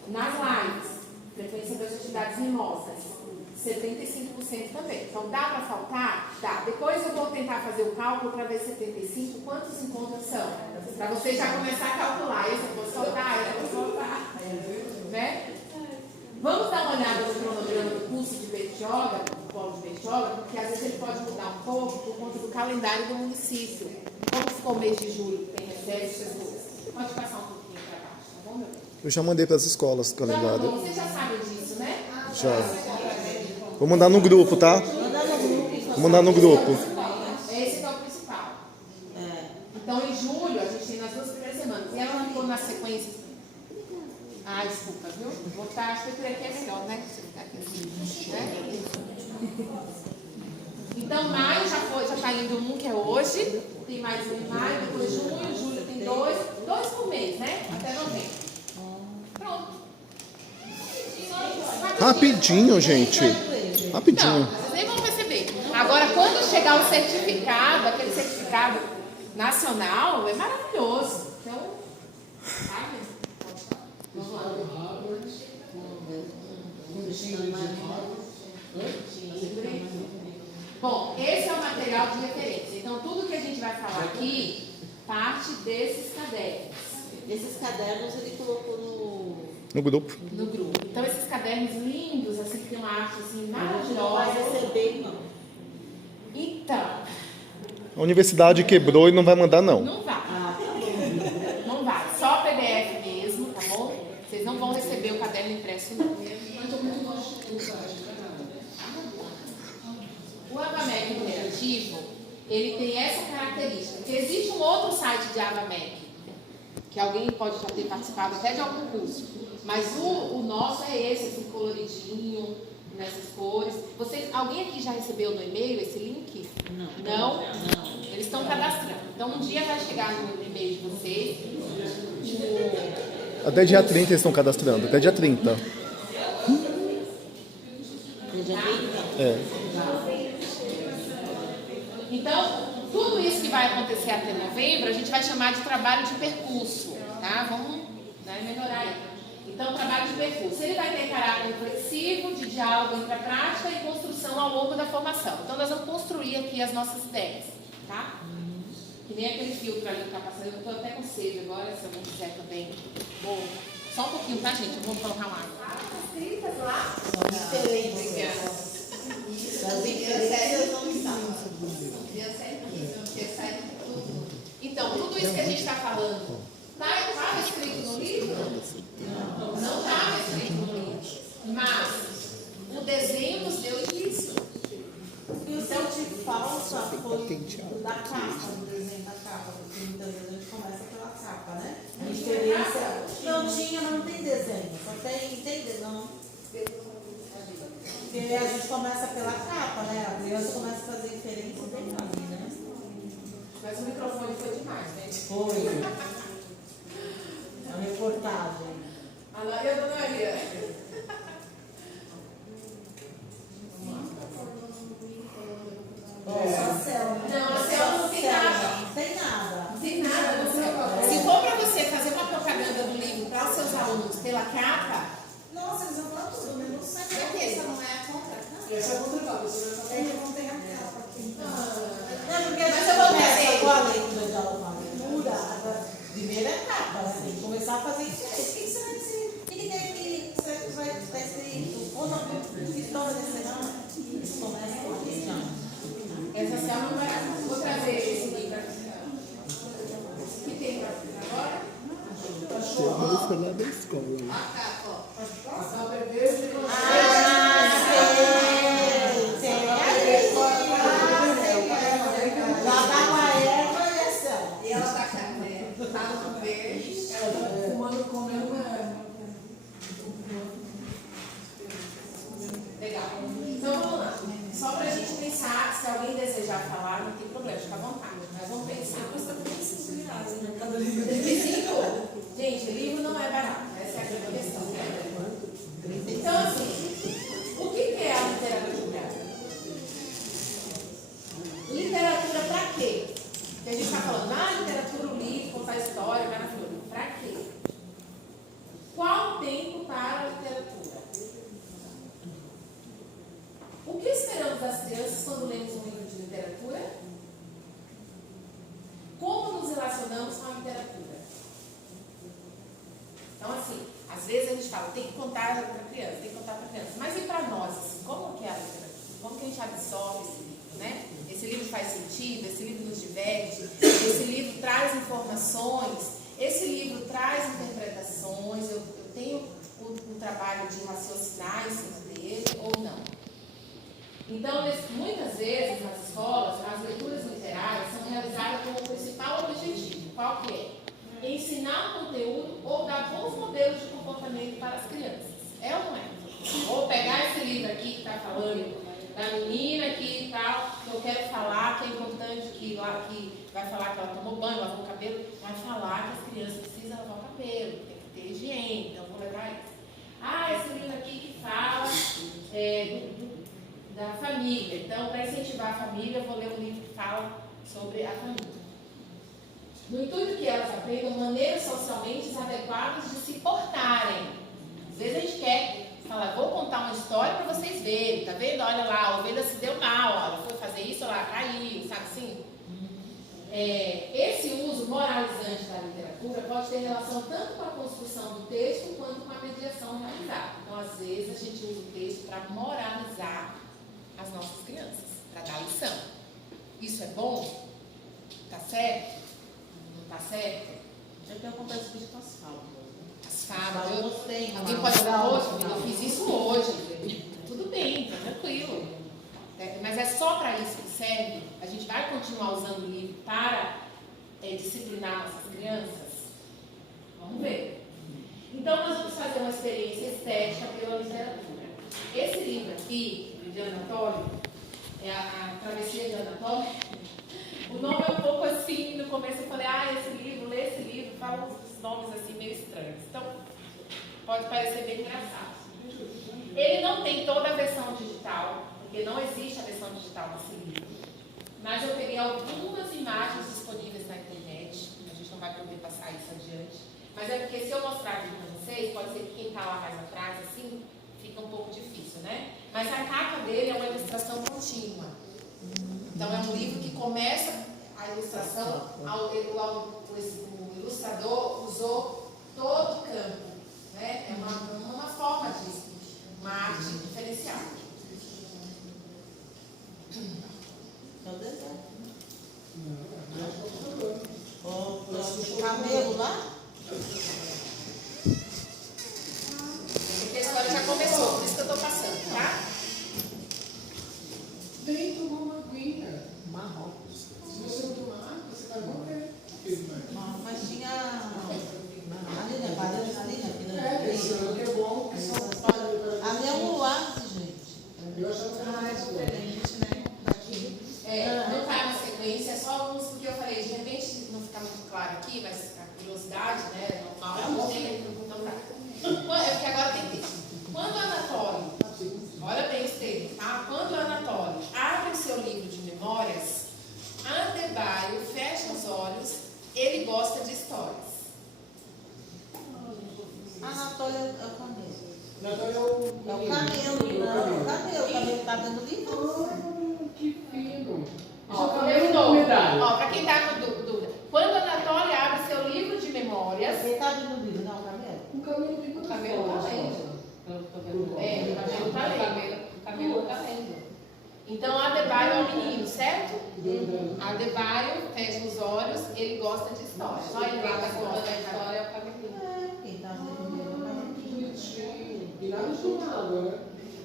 Nas lives, frequência recebeu as atividades remotas, 75% também. Então, dá para faltar? Dá. Depois eu vou tentar fazer o cálculo para ver 75, quantos encontros são. Para você já começar a calcular. Esse eu vou soltar, esse eu vou soltar. Né? Vamos dar uma olhada no cronograma do curso de Bertioga, do polo de Bertioga, porque às vezes ele pode mudar um pouco por conta do calendário do município. Como ficou o mês de julho, tem recebe essas coisas. Pode passar um pouquinho para baixo, tá bom, meu bem? Eu já mandei para as escolas o calendário. Você já sabe disso, né? Já. Vou mandar no grupo, tá? Vou mandar no grupo. Esse é o principal. Então, em julho, a gente tem nas 2 primeiras semanas. E ela não ficou na sequência. Ah, desculpa, viu? Vou estar, acho que por aqui é melhor, né? Você ficar aqui assim, né? Então, maio já está indo um, que é hoje. Tem mais um em maio, depois junho. Julho tem 2 por mês, né? Até novembro. Pronto. Rapidinho, gente. Rapidinho. Não, vocês nem vão receber. Agora, quando chegar o certificado, aquele certificado nacional, é maravilhoso. Então, sabe? Vamos lá. Bom, esse é o material de referência. Então, tudo que a gente vai falar aqui parte desses cadernos. Esses cadernos ele colocou no grupo. No grupo. Então, esses cadernos lindos, assim, que tem uma arte assim, maravilhosa. Não maravilhosa. vai receber, não. Então. A universidade quebrou e não vai mandar, não. Não vai. Não vai. Só PDF mesmo, tá bom? Vocês não vão receber o caderno impresso, não. O AvaMec interativo, ele tem essa característica. Porque existe um outro site de AvaMec, que alguém pode já ter participado até de algum curso. Mas o nosso é esse, assim, coloridinho, nessas cores. Alguém aqui já recebeu no e-mail esse link? Não? Eles estão cadastrando. Então, um dia vai chegar no e-mail de vocês. Até dia 30 eles estão cadastrando. Até dia 30. É. Então, tudo isso que vai acontecer até novembro, a gente vai chamar de trabalho de percurso. Tá? Vamos, né, melhorar aí. Então, trabalho de percurso. Ele vai ter caráter reflexivo, de diálogo entre a prática e construção ao longo da formação. Então, nós vamos construir aqui as nossas ideias, tá? Que nem aquele filtro ali que está passando. Eu estou até com sede agora, se alguém quiser também. Bom, só um pouquinho, tá, gente? Eu vou colocar uma água. Ah, as escritas lá? São diferentes. Então, tudo isso que a gente está falando, está escrito no livro? Não está escrito no livro. Mas o desenho nos deu isso. Então, te falta foi da capa, do desenho da capa, porque muitas vezes a gente começa pela capa, né? A diferença. Não tinha, mas não tem desenho. Só tem, entende? Não. Porque a gente começa pela capa, né? A criança começa a fazer inferência bem ali, né? Mas o microfone foi demais, né? Foi. É uma reportagem. Alô, eu, dona Maria. A célula. Não, a célula não tem nada. Não tem nada. Não tem nada no célula. Se for para você fazer uma propaganda do livro para os seus alunos pela capa. Nossa, eles vão falar tudo, mas não sei. Por que essa não é a contra? Essa é a contra. Eles não tem a capa aqui. Não, porque mas eu vou trazer. Com a leitura de aula leitura, primeiro é capa, assim, começar a fazer isso. O que você vai dizer? O que tem aqui? Você vai estar escrito? Conta a história desse ano. Isso começa com a questão. Essa célula não vai. Vou trazer esse livro aqui. O que tem para agora? Chegou foi lá da escola. A capa, ó. Lá tá com a erva e a célula. E ela tá no verde. Ela tá fumando, comendo. Legal. Então vamos lá. Só pra gente pensar, se alguém desejar falar, não tem problema, fica à vontade. Mas vamos pensar. Custa R$35. Gente, livro não é barato. Essa é a grande questão, né? Então, assim, às vezes a gente fala, tem que contar para a criança, tem que contar para a criança. Mas e para nós, assim, como que é a literatura? Como que a gente absorve esse livro, né? Esse livro faz sentido, esse livro nos diverte, esse livro traz informações, esse livro traz interpretações, eu tenho o trabalho de raciocinar em cima dele ou não. Então, muitas vezes nas escolas, as leituras literárias são realizadas com o principal objetivo. Qual que é? Ensinar um conteúdo ou dar bons modelos de comportamento para as crianças. É ou não é? Ou pegar esse livro aqui que está falando da menina aqui e tal, que eu quero falar, que é importante, que vai falar que ela tomou banho, lavou o cabelo, vai falar que as crianças precisam lavar o cabelo, tem que ter higiene, então vou levar isso. Esse livro aqui que fala da família. Então, para incentivar a família, eu vou ler um livro que fala sobre a família. No intuito que elas aprendam maneiras socialmente adequadas de se portarem. Às vezes a gente quer falar, vou contar uma história para vocês verem, tá vendo? Olha lá, a ovelha se deu mal, ela foi fazer isso, ela caiu, sabe assim? Esse uso moralizante da literatura pode ter relação tanto com a construção do texto quanto com a mediação realizada. Então, às vezes, a gente usa o texto para moralizar as nossas crianças, para dar lição. Isso é bom? Tá certo? Não tá certo? É que acontece isso com as fábulas. As fábulas, alguém pode falar, hoje, eu fiz isso hoje. Tudo bem, tá tranquilo. Mas é só para isso que serve? A gente vai continuar usando o livro para disciplinar nossas crianças? Vamos ver. Então, nós vamos fazer uma experiência estética pela literatura. Esse livro aqui, de Anatólio, é a Travessia de Anatólio. O nome é um pouco assim, no começo eu falei, esse livro, lê esse livro, fala uns nomes assim meio estranhos. Então, pode parecer bem engraçado. Ele não tem toda a versão digital, porque não existe a versão digital desse livro. Mas eu peguei algumas imagens disponíveis na internet, a gente não vai poder passar isso adiante, mas é porque se eu mostrar aqui para vocês, pode ser que quem está lá mais atrás, assim, fica um pouco difícil, né? Mas a capa dele é uma ilustração contínua. Então é um livro que começa a ilustração, o ilustrador usou todo o campo, né? É uma forma disso, uma arte diferenciada. O camelo lá? Porque a história já começou, por isso que eu estou passando, tá? Vem tomar uma aguinha. Marrocos. Se você não tomar água, você vai morrer. Mas tinha ali, né? Esse ano que é bom. Ali é um oásis, gente. Eu achava que era mais diferente, né? Daqui. Não está na sequência, é só alguns, porque eu falei, de repente não fica muito claro aqui, mas a curiosidade, né, é normal, não tem, então tá. É porque agora tem texto. Quando Anatólio, olha bem os termos, tá? Quando Anatólio abre o seu livro de memórias, Andebaio fecha os olhos, ele gosta de histórias. Anatólio é o camelo. Anatólio é o camelo. O camelo está dentro do livro. Que fino. Para quem está com dúvida, quando Anatólio abre seu livro de memórias. Ele está dentro do livro, não, o camelo? O camelo tem o camelo está lendo. O camelo está lendo. Então, Adebayo é o menino, certo? Adebayo fecha os olhos, ele gosta de histórias. Olha ele lá, está contando a história, é o camelinho. Quem está dentro do livro? E nada de tomar água, né?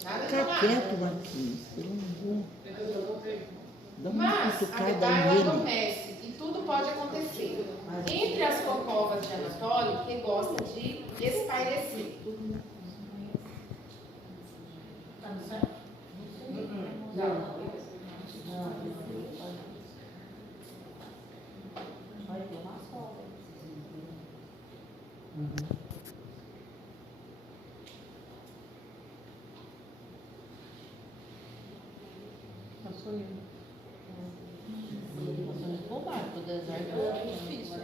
Nada de Fica tomar quieto, Marquinhos. Eu não vou. Dá uma Mas cutucada Adebayo nele. adormece e tudo pode acontecer. Entre as cocovas de Anatólio, que gosta de espairecer. Tá no certo? Não. Vai ter uma cobra. Tá sonhando. Tá sonhando com o barco, o deserto é difícil.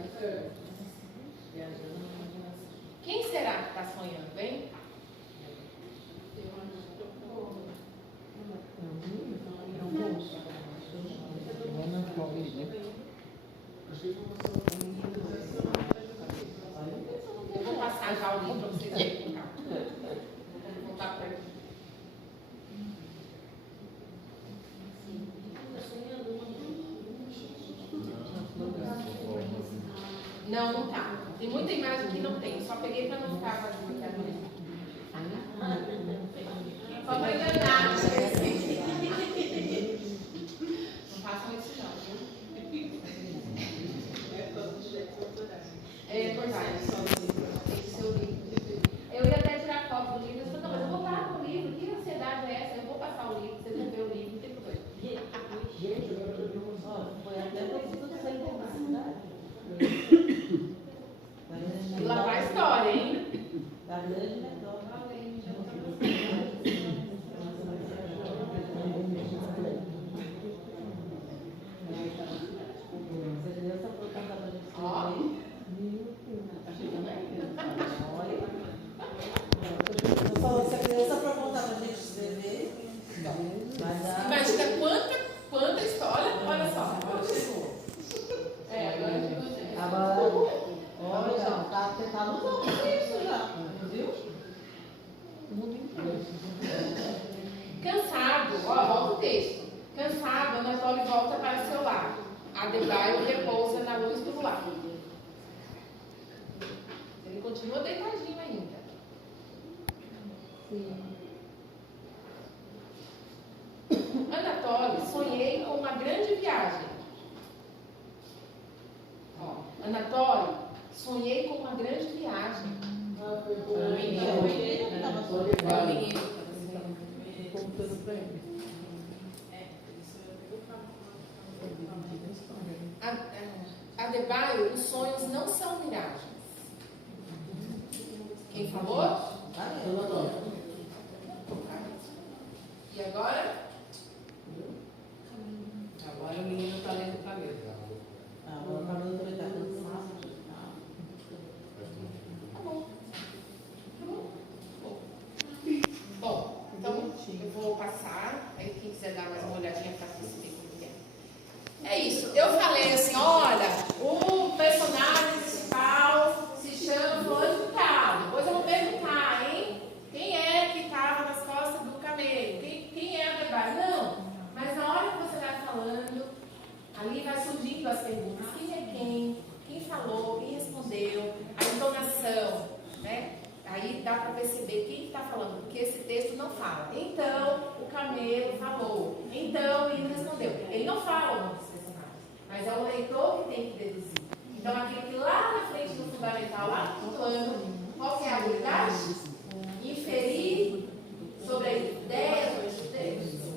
Quem será que está sonhando, hein? Eu vou passar já o livro então para vocês verem com calma. Vou voltar para aqui. Não, não tá. Tem muita imagem que não tem. Só peguei para não ficar vazio aqui agora. Só para enganar, não façam isso não, viu? É verdade, só o livro. Tem que ser o livro. Eu ia até tirar foto do livro, eu falei, não, mas eu vou parar com o livro, que ansiedade é essa? Eu vou passar o livro, vocês vão ver o livro, não tem problema. Foi até tudo sem publicidade. E lá vai a história, hein? Da grande metade. Se a criança for contar pra gente escrever, Imagina quanta história, olha só, agora chegou. Agora chegou. Olha, tá no campo isso já, viu? O mundo inteiro. Cansado, ó, volta o texto. Cansado, Anatólio volta para seu lar. Adebayo repousa na luz do luar. Ele continua deitadinho ainda. Anatólio, sonhei com uma grande viagem. Ó, Anatólio, sonhei com uma grande viagem. O menino. Adebayo, os sonhos não são miragens. Quem falou? E agora? Agora o menino está lendo o camelo. O camelo também está cansado. Tá bom. Bom, então eu vou passar. Aí quem quiser dar mais uma olhadinha para perceber como que é. É isso. Eu falei assim, olha, o personagem principal se chama Fulano de Tal. Depois eu vou perguntar, hein? Quem é que estava nas costas do camelo? Quem é a Adebayo? Não. Mas na hora que você vai falando, ali vai surgindo as perguntas. Quem é quem? Quem falou? Quem respondeu? A entonação, né? Aí dá para perceber quem está falando, porque esse texto não fala. Então, o camelo falou. Então, ele respondeu. Ele não fala o nome dos personagens, mas é o leitor que tem que deduzir. Então, aquilo que lá na frente do fundamental, lá no plano, qual que é a habilidade? Inferir sobre as ideias,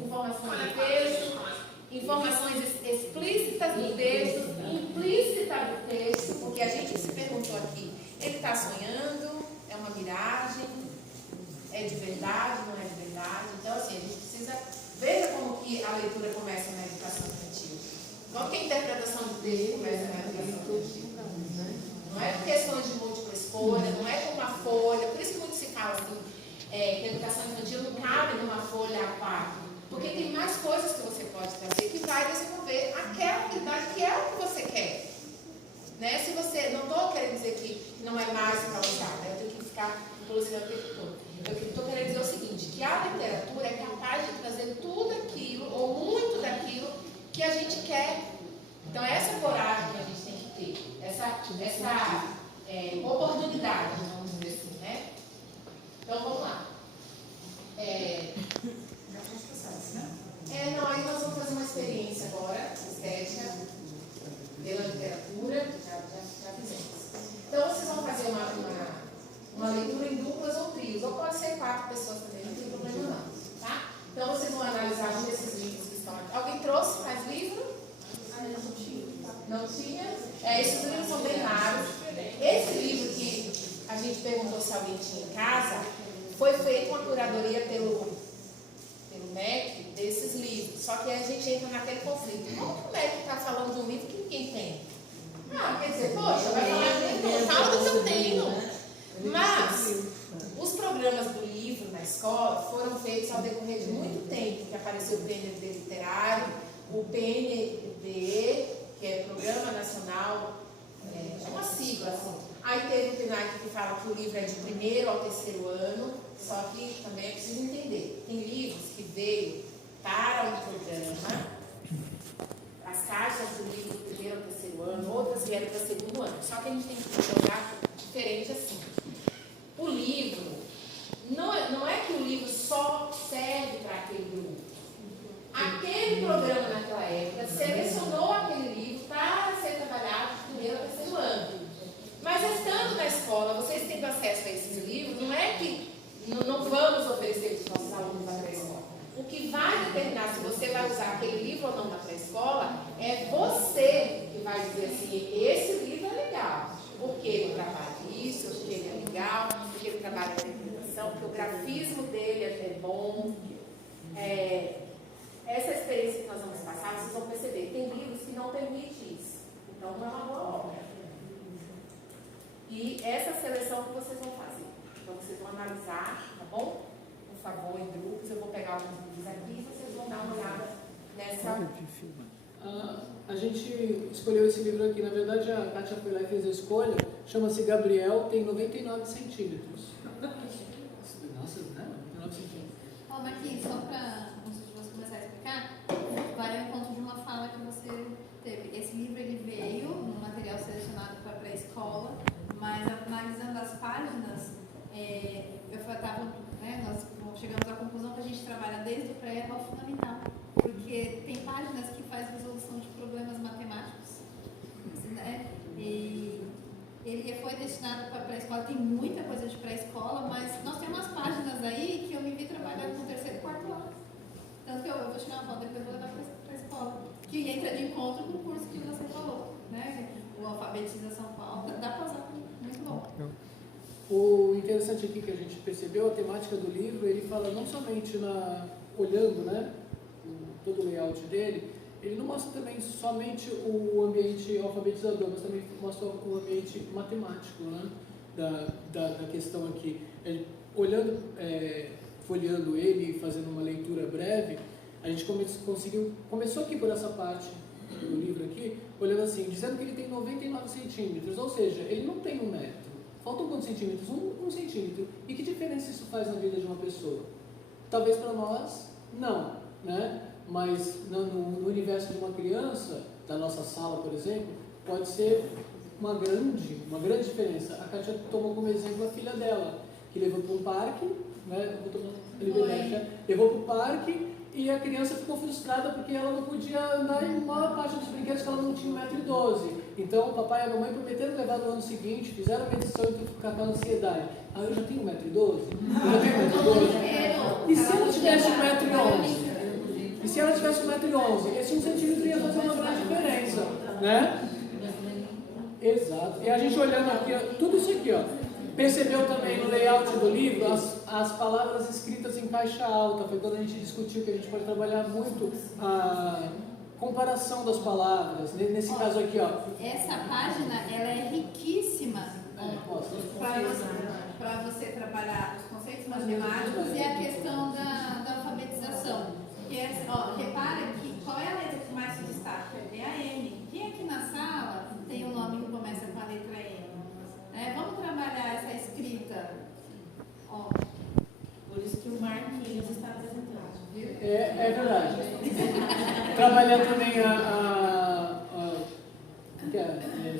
informações do texto, informações explícitas do texto, implícitas do texto, porque a gente se perguntou aqui, ele está sonhando? É uma miragem? É de verdade? Não é de verdade? Então, assim, a gente precisa... Veja como que a leitura começa na educação infantil. Como que a interpretação do texto começa na educação infantil? Não é por questões de múltipla escolha, não é com uma folha. Por isso que muito se fala assim, que a educação infantil não cabe numa folha A4. Porque tem mais coisas que você pode trazer que vai desenvolver aquela habilidade que é o que você quer. Né? Se você, não estou querendo dizer que não é mais para usar, né? Eu tenho que ficar inclusive o tempo todo. Eu estou querendo dizer o seguinte, que a literatura é capaz de trazer tudo aquilo, ou muito daquilo, que a gente quer. Então, essa coragem que a gente tem que ter, essa oportunidade, vamos dizer assim, né? Então, vamos lá. Não, aí nós vamos fazer uma experiência agora, estética, pela literatura, já fizemos. Então, vocês vão fazer uma leitura em duplas ou trios, ou pode ser 4 pessoas também, não tem problema não, tá? Então, vocês vão analisar um desses livros que estão aqui. Alguém trouxe mais livro? Não tinha? Esses livros são bem raros. Esse livro que a gente perguntou se alguém tinha em casa, foi feita uma curadoria pelo MEC desses livros. Só que a gente entra naquele conflito. Como que o MEC está falando de um livro que ninguém tem? Quer dizer, poxa, vai falar de livro, fala do que eu tenho. Mas os programas do livro na escola foram feitos ao decorrer de muito tempo, que apareceu o PND literário, o PNDE, que é Programa Nacional, é uma sigla assim, Aí teve o PNAD que fala que o livro é de 1º ao 3º ano, só que também é preciso entender. Tem livros que veio para um programa, as caixas do livro do 1º ao 3º ano, outras vieram para o 2º ano. Só que a gente tem que jogar diferente assim. O livro, não é que o livro só serve para aquele grupo. Aquele programa naquela época selecionou aquele livro para ser trabalhado de 1º ao 3º ano. Mas estando na escola, vocês tendo acesso a esses livros, não é que não vamos oferecer para os nossos alunos na pré-escola. O que vai determinar se você vai usar aquele livro ou não na pré-escola é você que vai dizer assim, esse livro é legal, porque ele trabalha isso, porque ele é legal, porque ele trabalha a interpretação, porque o grafismo dele é bom. Essa experiência que nós vamos passar, vocês vão perceber, tem livros que não permitem isso. Então não é uma boa obra. E essa seleção que vocês vão fazer. Então vocês vão analisar, tá bom? Por favor, em grupos. Eu vou pegar alguns livros aqui e vocês vão dar uma olhada nessa. A gente escolheu esse livro aqui. Na verdade, a Kátia foi lá e fez a escolha. Chama-se Gabriel, tem 99 centímetros. Nossa, né? 99 centímetros. Ó, Marquinhos, só para antes de você começar a explicar, vai ao encontro de uma fala que você teve. Esse livro ele veio no material selecionado para a pré-escola, mas analisando as páginas, nós chegamos à conclusão que a gente trabalha desde o pré ao fundamental, porque tem páginas que faz resolução de problemas matemáticos, né? E ele foi destinado para a pré-escola, tem muita coisa de pré-escola, mas nós temos umas páginas aí que eu me vi trabalhando com 3º e 4º ano. Tanto que eu vou tirar uma foto depois vou levar para a escola, que entra de encontro com o curso que você falou, né? O alfabetização pauta, dá para usar, muito bom. O interessante aqui que a gente percebeu, a temática do livro, ele fala não somente olhando, né, todo o layout dele, ele não mostra também somente o ambiente alfabetizador, mas também mostra o ambiente matemático, né, da questão aqui. Olhando, folheando ele e fazendo uma leitura breve, a gente começou aqui por essa parte do livro aqui, olhando assim, dizendo que ele tem 99 centímetros, ou seja, ele não tem 1 metro. Faltam quantos centímetros? 1 centímetro. E que diferença isso faz na vida de uma pessoa? Talvez para nós, não, né? Mas no universo de uma criança, da nossa sala, por exemplo, pode ser uma grande diferença. A Kátia tomou como exemplo a filha dela, que levou para um parque, né? Levou para o parque e a criança ficou frustrada porque ela não podia andar em uma parte dos brinquedos que ela não tinha 1,12 m. Então o papai e a mamãe prometeram levar no ano seguinte, fizeram a medição e ficar com ansiedade. Ah, eu já tenho 1,12 m? Eu já tenho 1,12 m? E se ela tivesse 1,11 m? E se ela tivesse 1,11 m? Esse 1 centímetro ia fazer uma grande diferença, né? Exato. E a gente olhando aqui, ó, tudo isso aqui, ó. Percebeu também no layout do livro as palavras escritas em caixa alta. Foi quando a gente discutiu que a gente pode trabalhar muito a comparação das palavras. Nesse caso aqui, ó. Essa página, ela é riquíssima para você trabalhar os conceitos matemáticos e a questão da alfabetização. Repara que qual é a letra que mais se destaca? É a N. Quem aqui na sala tem um nome que começa com a letra N? Vamos trabalhar essa escrita. Por isso que o Marquinhos está apresentando, viu? É verdade. Trabalhar também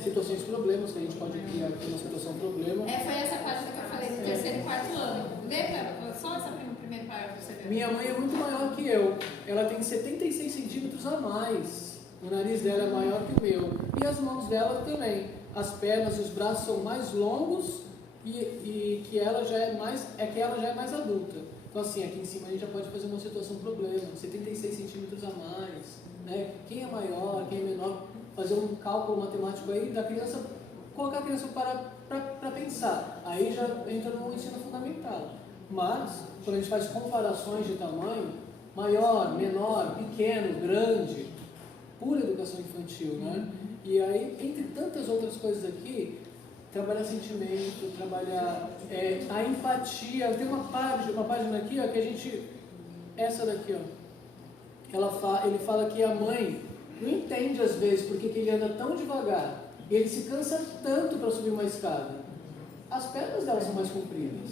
situações problemas, que a gente pode criar aqui uma situação problema. Foi essa página que eu falei do 3º e 4º ano. Lembra? Só essa primeira página que você viu. Minha mãe é muito maior que eu. Ela tem 76 centímetros a mais. O nariz dela é maior que o meu. E as mãos dela também. As pernas e os braços são mais longos e que ela já é mais adulta. Então assim, aqui em cima a gente já pode fazer uma situação problema, 76 centímetros a mais, né? Quem é maior, quem é menor, fazer um cálculo matemático aí da criança, colocar a criança para pensar. Aí já entra no ensino fundamental. Mas, quando a gente faz comparações de tamanho, maior, menor, pequeno, grande, pura educação infantil, né? E aí, entre tantas outras coisas aqui, trabalhar sentimento, trabalhar a empatia. Tem uma página aqui, ó, que a gente... Essa daqui, ó. Ele fala que a mãe não entende às vezes porque que ele anda tão devagar. Ele se cansa tanto para subir uma escada. As pernas dela são mais compridas,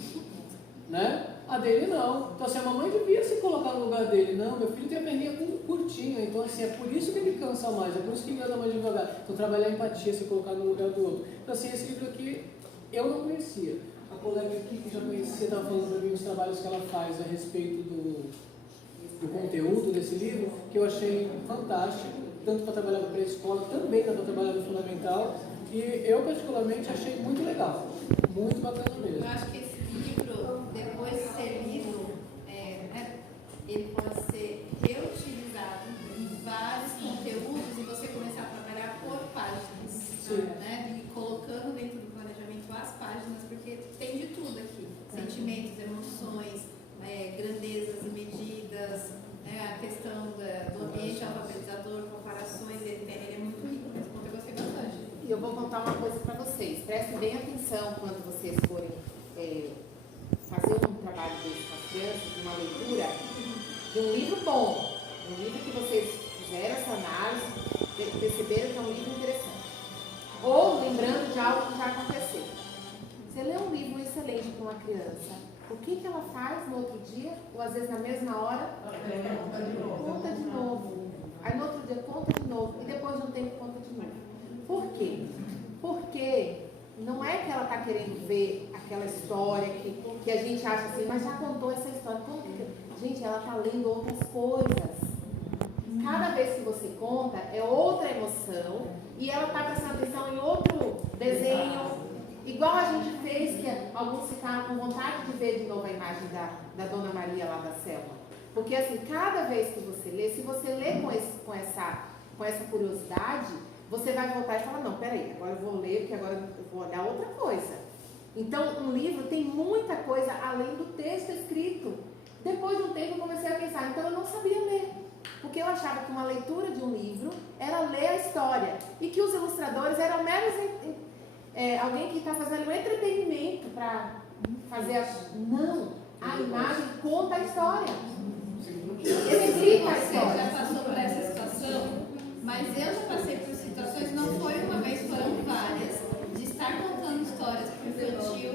né? A dele não. Então, assim, a mamãe devia se colocar no lugar dele. Não, meu filho tem a perninha curtinha. Então, assim, é por isso que ele cansa mais. É por isso que ele anda mais devagar. Então, trabalhar a empatia, se colocar no lugar do outro. Então, assim, esse livro aqui eu não conhecia. A colega aqui que já conhecia estava falando para mim os trabalhos que ela faz a respeito do conteúdo desse livro, que eu achei fantástico. Tanto para trabalhar na pré-escola, também para trabalhar no fundamental. E eu, particularmente, achei muito legal. Muito bacana mesmo. Eu acho que esse livro, depois de ser lido, ele pode ser reutilizado em vários conteúdos e você começar a trabalhar por páginas. Né? E colocando dentro do planejamento as páginas, porque tem de tudo aqui. Sentimentos, emoções, grandezas e medidas, a questão do ambiente alfabetizador, comparações, ele é muito rico mesmo, eu gostei bastante. E eu vou contar uma coisa para vocês. Prestem bem atenção quando vocês forem fazer um trabalho desse com as crianças, uma leitura de um livro bom, um livro que vocês fizeram essa análise, perceberam que é um livro interessante. Ou lembrando de algo que já aconteceu. Você lê um livro excelente para uma criança, o que ela faz no outro dia, ou às vezes na mesma hora? Conta de novo. Aí no outro dia conta de novo, e depois de um tempo conta de novo. Por quê? Porque não é que ela está querendo ver aquela história que a gente acha assim, mas já contou essa história. Como que... Gente, ela está lendo outras coisas. Cada vez que você conta, é outra emoção, e ela está prestando atenção em outro desenho. Igual a gente fez, que alguns ficaram com vontade de ver de novo a imagem da Dona Maria lá da Selma. Porque assim, cada vez que você lê, se você lê com essa curiosidade, você vai voltar e falar, não, peraí, agora eu vou ler, porque agora eu vou olhar outra coisa. Então, um livro tem muita coisa além do texto escrito. Depois de um tempo eu comecei a pensar, então eu não sabia ler. Porque eu achava que uma leitura de um livro era ler a história. E que os ilustradores eram meros alguém que está fazendo um entretenimento para fazer Não, a imagem conta a história. Explica a história. Você já passou por essa situação, mas eu já passei por situações, não foi uma vez, foram várias, de estar contando histórias para o infantil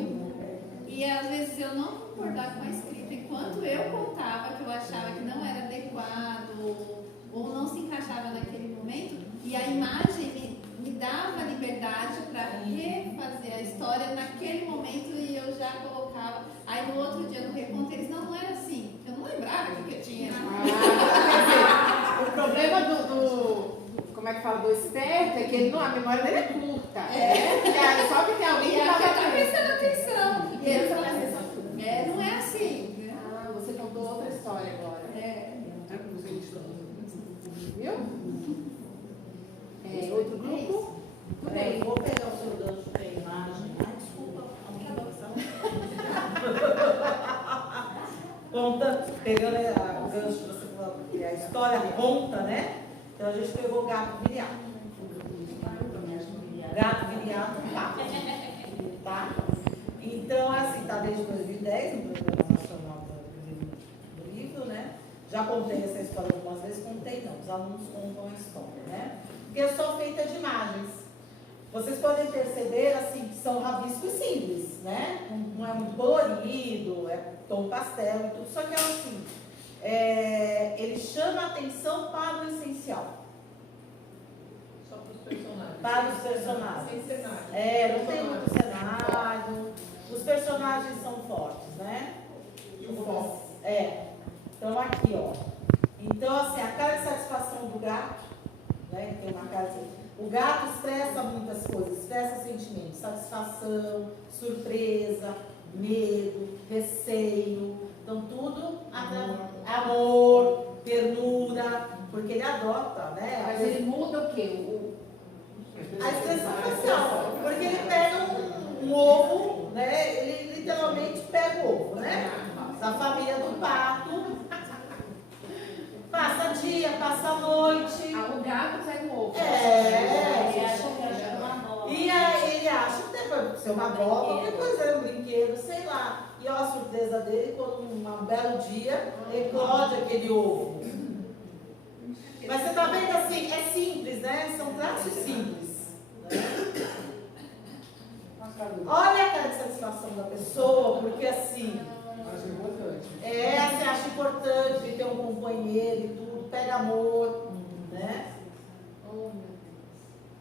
e às vezes eu não concordar com a escrita. Enquanto eu contava que eu achava que não era adequado ou não se encaixava naquele momento, e a imagem me dava liberdade para refazer a história naquele momento e eu já colocava. Aí no outro dia no reconto eles não era assim. Eu não lembrava o que eu tinha. O problema como é que fala, do esperto é que ele a memória dele é curta. Só que tem alguém que está prestando atenção. E ele está prestando atenção. Não é assim. Você contou outra história agora. Viu? Outro grupo? Tudo bem. Vou pegar o seu gancho da imagem. Desculpa. Conta, pegando o gancho que você falou, a história conta, né? Então a gente pegou gato viriato. Gato viriato, tá? Então, assim, tá desde 2010, no Programa Nacional do Livro, né? Já contei essa história algumas vezes, contei não, os alunos contam a história, né? Porque é só feita de imagens. Vocês podem perceber, assim, que são rabiscos simples, né? Não é muito colorido, é tom pastel e tudo, só que é assim, ele chama a atenção para o essencial. Só para os personagens. Para os personagens. Sem cenário. Não tem muito cenário. Os personagens são fortes, né? E o foco. Então aqui, ó. Então, assim, a cara de satisfação do gato, né? Tem uma cara de... O gato expressa muitas coisas, expressa sentimentos, satisfação, surpresa, medo, receio, então tudo, amor, ternura, porque ele adota, né? Mas ele muda o quê? A expressão facial, porque ele pega um ovo, né? Ele literalmente pega o ovo, né? Da família do pato. Passa dia, passa noite. O gato pega o ovo. E aí ele acha que deve ser uma bola, qualquer coisa, um brinquedo, sei lá. E olha a surpresa dele quando um belo dia eclode aquele ovo. Mas você tá vendo assim, é simples, né? São traços simples. Né? Olha a cara de satisfação da pessoa, porque assim. Acho importante. Você acha importante ter um companheiro e tudo, pega amor, né?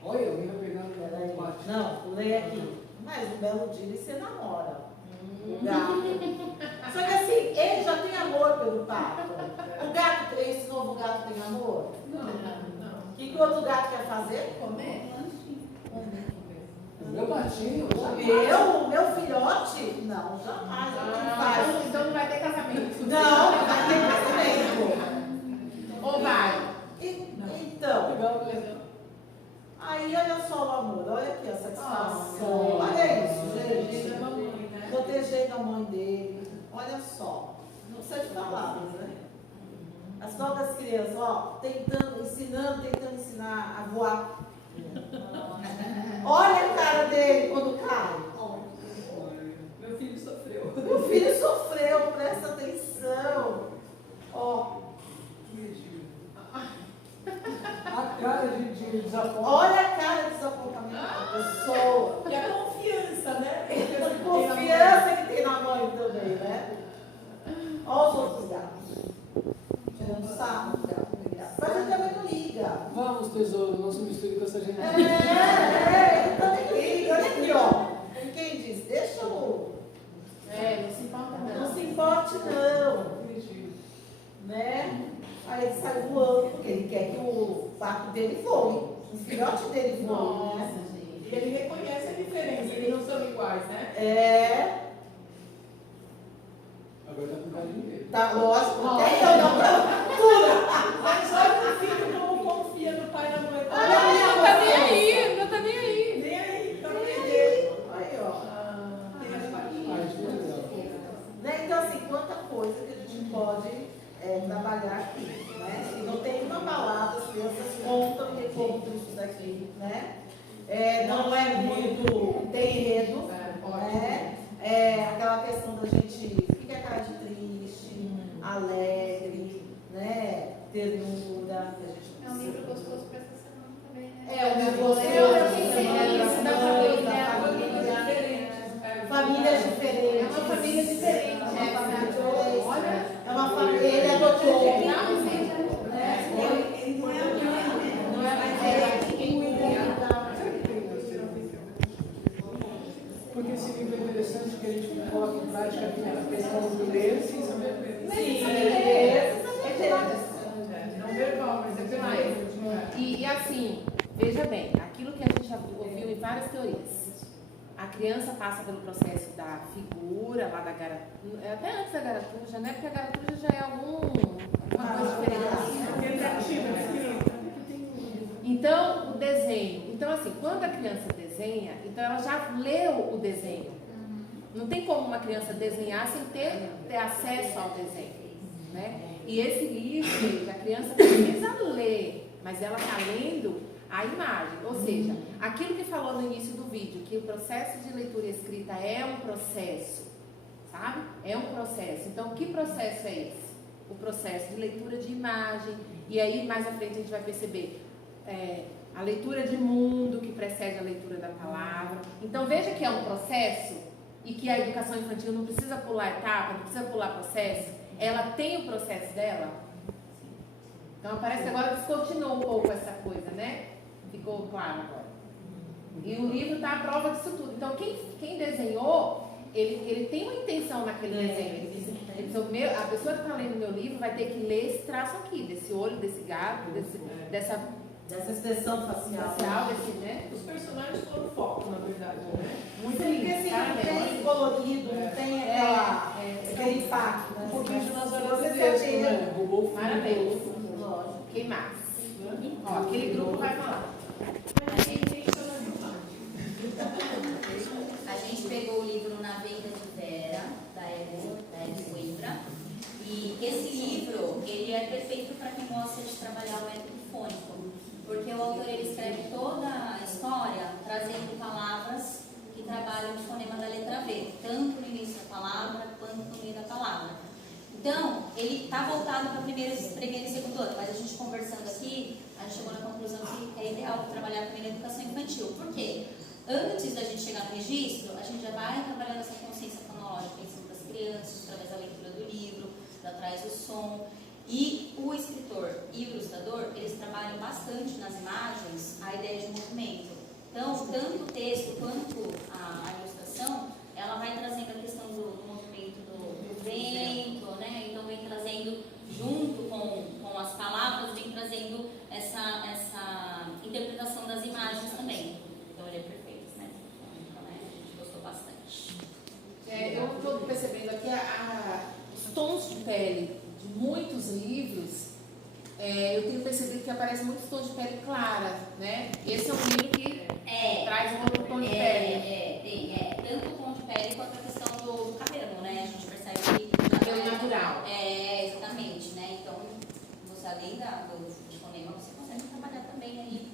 Olha, alguém vai pegar no bate. Não, lê aqui. Mas um belo dia ele se namora. O gato. Só que assim, ele já tem amor pelo pato. O gato, esse novo gato tem amor? Não. O que o outro gato quer fazer? Comer. O meu patinho. O meu filhote? Não, jamais. Então não vai ter casamento. Não vai ter casamento. Ou vai? Então. Aí olha só o amor, olha aqui a satisfação. Olha isso, gente. Protegendo a mãe dele. Olha só. Não precisa de palavras, né? As próprias crianças, ó, tentando ensinar a voar. Olha a cara dele quando cai. Meu filho sofreu. Meu filho sofreu, presta atenção. Ó. A cara de desapontamento. Olha a cara de desapontamento da pessoa. E a confiança, né? A confiança que tem na mãe também, né? Olha os outros gatos. Tirando sarro do gato. Mas ele também não liga. Vamos, tesouro, não se misture com essa gente. Ele também liga. Olha aqui, ó. E quem diz? Deixa eu. Não se importa não. Não se importe não. Né? Aí ele sai voando, porque ele quer que o pato dele voe. O filhote dele voe. Nossa, né? gente. E ele reconhece a diferença, eles não são iguais, né? Agora tá com carinho dele. Tá, lógico. Até então não tudo. Mas olha o filho como confia no pai e na mãe. Não tá nem aí, não tá nem aí. Nem aí, tá nem aí. Aí, ó. Né? Então, assim, quanta coisa que a gente pode trabalhar aqui, né? E não tem uma palavra, as crianças contam e recontam isso daqui, né? Não é muito, tem enredo, né? Aquela questão da gente fica a cara de triste, alegre, né? Ternura, que a gente É um livro gostoso para essa semana também, né? um livro gostoso. Eu pensei nisso, da famílias diferentes. É uma família diferente. É uma família diferente. É uma família, ele adotou. Ele não é mais Porque esse livro é interessante que a gente coloca em prática a questão do ler sem saber ler. Não vergonha, mas é demais. E assim, veja bem, aquilo que a gente já ouviu em várias teorias. A criança passa pelo processo da figura, lá da garatuja, até antes da garatuja, né? Porque a garatuja já é alguma coisa diferente. Então, o desenho. Então, assim, quando a criança desenha, então ela já leu o desenho. Não tem como uma criança desenhar sem ter acesso ao desenho, né? E esse livro, a criança precisa ler, mas ela está lendo a imagem. Ou seja, aquilo que falou no início do vídeo, que o processo de leitura e escrita é um processo, sabe? É um processo. Então, que processo é esse? O processo de leitura de imagem. E aí, mais à frente, a gente vai perceber a leitura de mundo, que precede a leitura da palavra. Então, veja que é um processo e que a educação infantil não precisa pular etapa, não precisa pular processo. Ela tem o processo dela. Então, parece que agora descontinuou um pouco essa coisa, né? Ficou claro agora. E o livro está à prova disso tudo. Então, quem desenhou, ele tem uma intenção naquele desenho. A pessoa que está lendo meu livro vai ter que ler esse traço aqui, desse olho, desse gato, dessa expressão facial, né? Os personagens foram foco, na verdade, né? Muito lindo. Porque assim, não tem colorido, não tem aquele impacto. Né? Um pouquinho de Nazaré Você Tedesco, se né? Roubou o filho. Parabéns. Quem mais? Ó, aquele grupo vai falar. A gente pegou o livro Na Venda de Vera, da Eve Coimbra, e esse livro, ele é perfeito para quem gosta de trabalhar o método fônico, porque o autor ele escreve toda a história trazendo palavras que trabalham o fonema da letra V, tanto no início da palavra quanto no meio da palavra. Então, ele está voltado para primeira e segundo ano, mas a gente conversando aqui, a gente chegou na conclusão que é ideal trabalhar também na educação infantil. Por quê? Antes da gente chegar no registro, a gente já vai trabalhando essa consciência fonológica em cima das crianças, através da leitura do livro, atrás do som. E o escritor e o ilustrador, eles trabalham bastante nas imagens a ideia de movimento. Então, tanto o texto quanto a ilustração, ela vai trazendo a questão do movimento do vento, né? Então, vem trazendo, junto com as palavras, vem trazendo essa interpretação das imagens também. Então, ele é perfeito, né? Então, a gente gostou bastante. Eu estou percebendo aqui os tons de pele de muitos livros. Eu tenho percebido que aparecem muitos tons de pele clara, né? Esse é um livro que traz um outro tom de pele. Tanto o tom de pele quanto a questão do cabelo, né? A gente percebe que... Cabelo natural. Exatamente, né? Então, você além do fonema, você consegue trabalhar também aí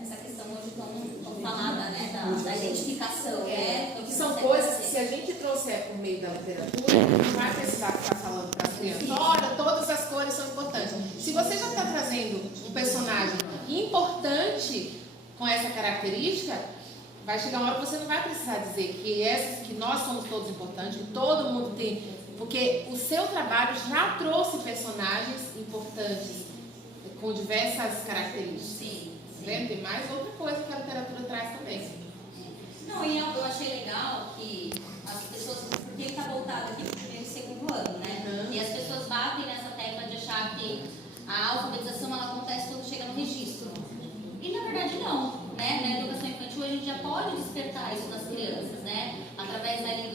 essa questão hoje tão falada, né? Da identificação, né? Que são coisas que, se a gente trouxer por meio da literatura, não vai precisar ficar falando para as crianças, olha, todas as cores são importantes. Se você já está trazendo um personagem importante com essa característica, vai chegar uma hora que você não vai precisar dizer que nós somos todos importantes, que todo mundo tem, porque o seu trabalho já trouxe personagens importantes com diversas características. Sim. Vendo? Tem mais outra coisa que a literatura traz também. Não, e eu achei legal que as pessoas, porque ele está voltado aqui para o primeiro e segundo ano, né? E as pessoas batem nessa tecla de achar que a alfabetização ela acontece quando chega no registro. E na verdade não, né? Na educação infantil a gente já pode despertar isso nas crianças, né? Através ali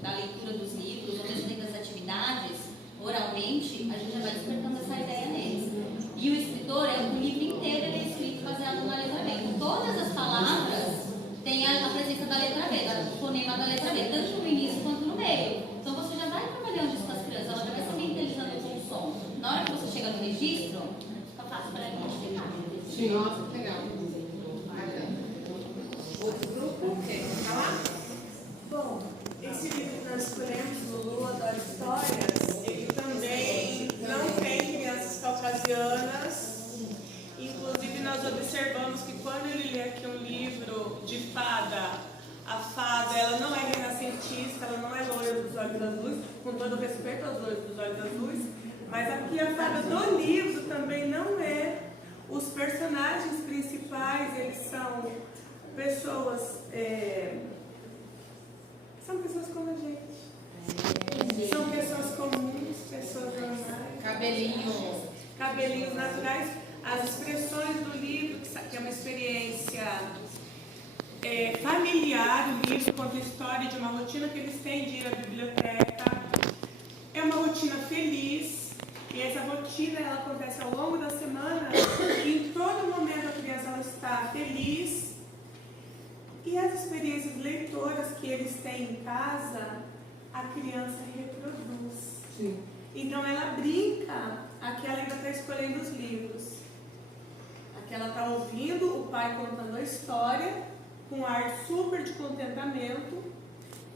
da leitura dos livros, ou mesmo das atividades, oralmente, a gente já vai despertando essa ideia neles. E o escritor, o livro inteiro ele é escrito baseado na letra B. Então, todas as palavras têm a presença da letra B, do fonema da letra B, tanto no início quanto no meio. Então, você já vai trabalhando isso com as crianças, ela já vai se mentalizando com o som. Na hora que você chega no registro, fica fácil para a gente identificar. Sim, nossa, que legal. Outro grupo, quer falar? Bom, esse livro que nós escolhemos, Lulu Adora Histórias, ele também não tem crianças caucasianas. Inclusive, nós observamos que quando ele lê aqui um livro de fada, a fada ela não é renascentista, ela não é loira dos olhos azuis, com todo respeito aos loiros dos olhos azuis, mas aqui a fada do livro também não é. Os personagens principais, eles são pessoas como a gente. São pessoas comuns, pessoas normais. Cabelinhos naturais. As expressões do livro, que é uma experiência familiar, o livro conta a história de uma rotina que eles têm de ir à biblioteca. É uma rotina feliz. E essa rotina ela acontece ao longo da semana e em todo momento a criança ela está feliz. E as experiências leitoras que eles têm em casa, a criança reproduz. Sim. Então ela brinca, aqui ela ainda está escolhendo os livros. Aqui ela está ouvindo o pai contando a história, com um ar super de contentamento,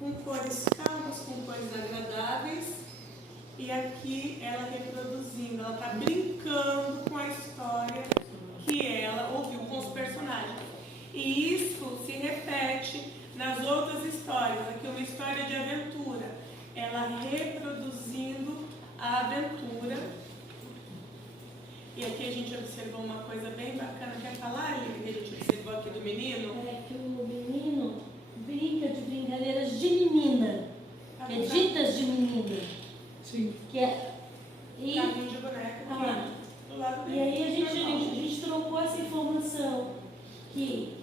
com cores calmas, com cores agradáveis. E aqui ela reproduzindo, ela está brincando com a história que ela ouviu com os personagens. E isso se repete nas outras histórias. Aqui uma história de aventura, ela reproduzindo a aventura. E aqui a gente observou uma coisa bem bacana. Quer falar, Lili, que a gente observou aqui do menino? É que o menino brinca de brincadeiras de menina, ditas de menina. Sim. Que é, Carrinho de boneca. Do lado e aí a gente trocou essa informação, que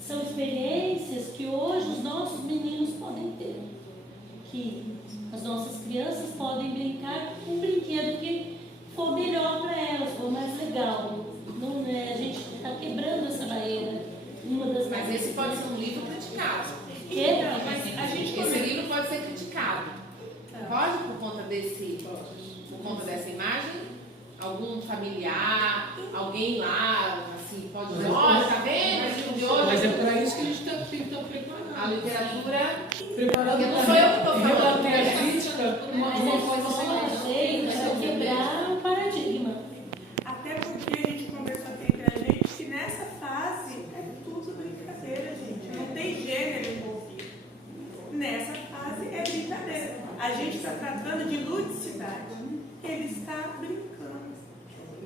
são experiências que hoje os nossos meninos podem ter. Que as nossas crianças podem brincar com um brinquedo que for melhor para elas, for mais legal. Não, a gente está quebrando essa barreira. Mas esse pode ser um livro criticado. Então, mas a gente esse livro pode ser criticado. Pode por conta dessa imagem? Algum familiar, alguém lá, assim, pode dizer, olha, tá vendo? Mas é para isso que a gente está tentando preparar. A literatura preparando. Não sou eu que estou falando. A crítica, uma coisa para quebrar o paradigma. Até porque a gente conversou aqui entre a gente que nessa fase é tudo brincadeira, gente. A gente está tratando de ludicidade. Ele está brincando.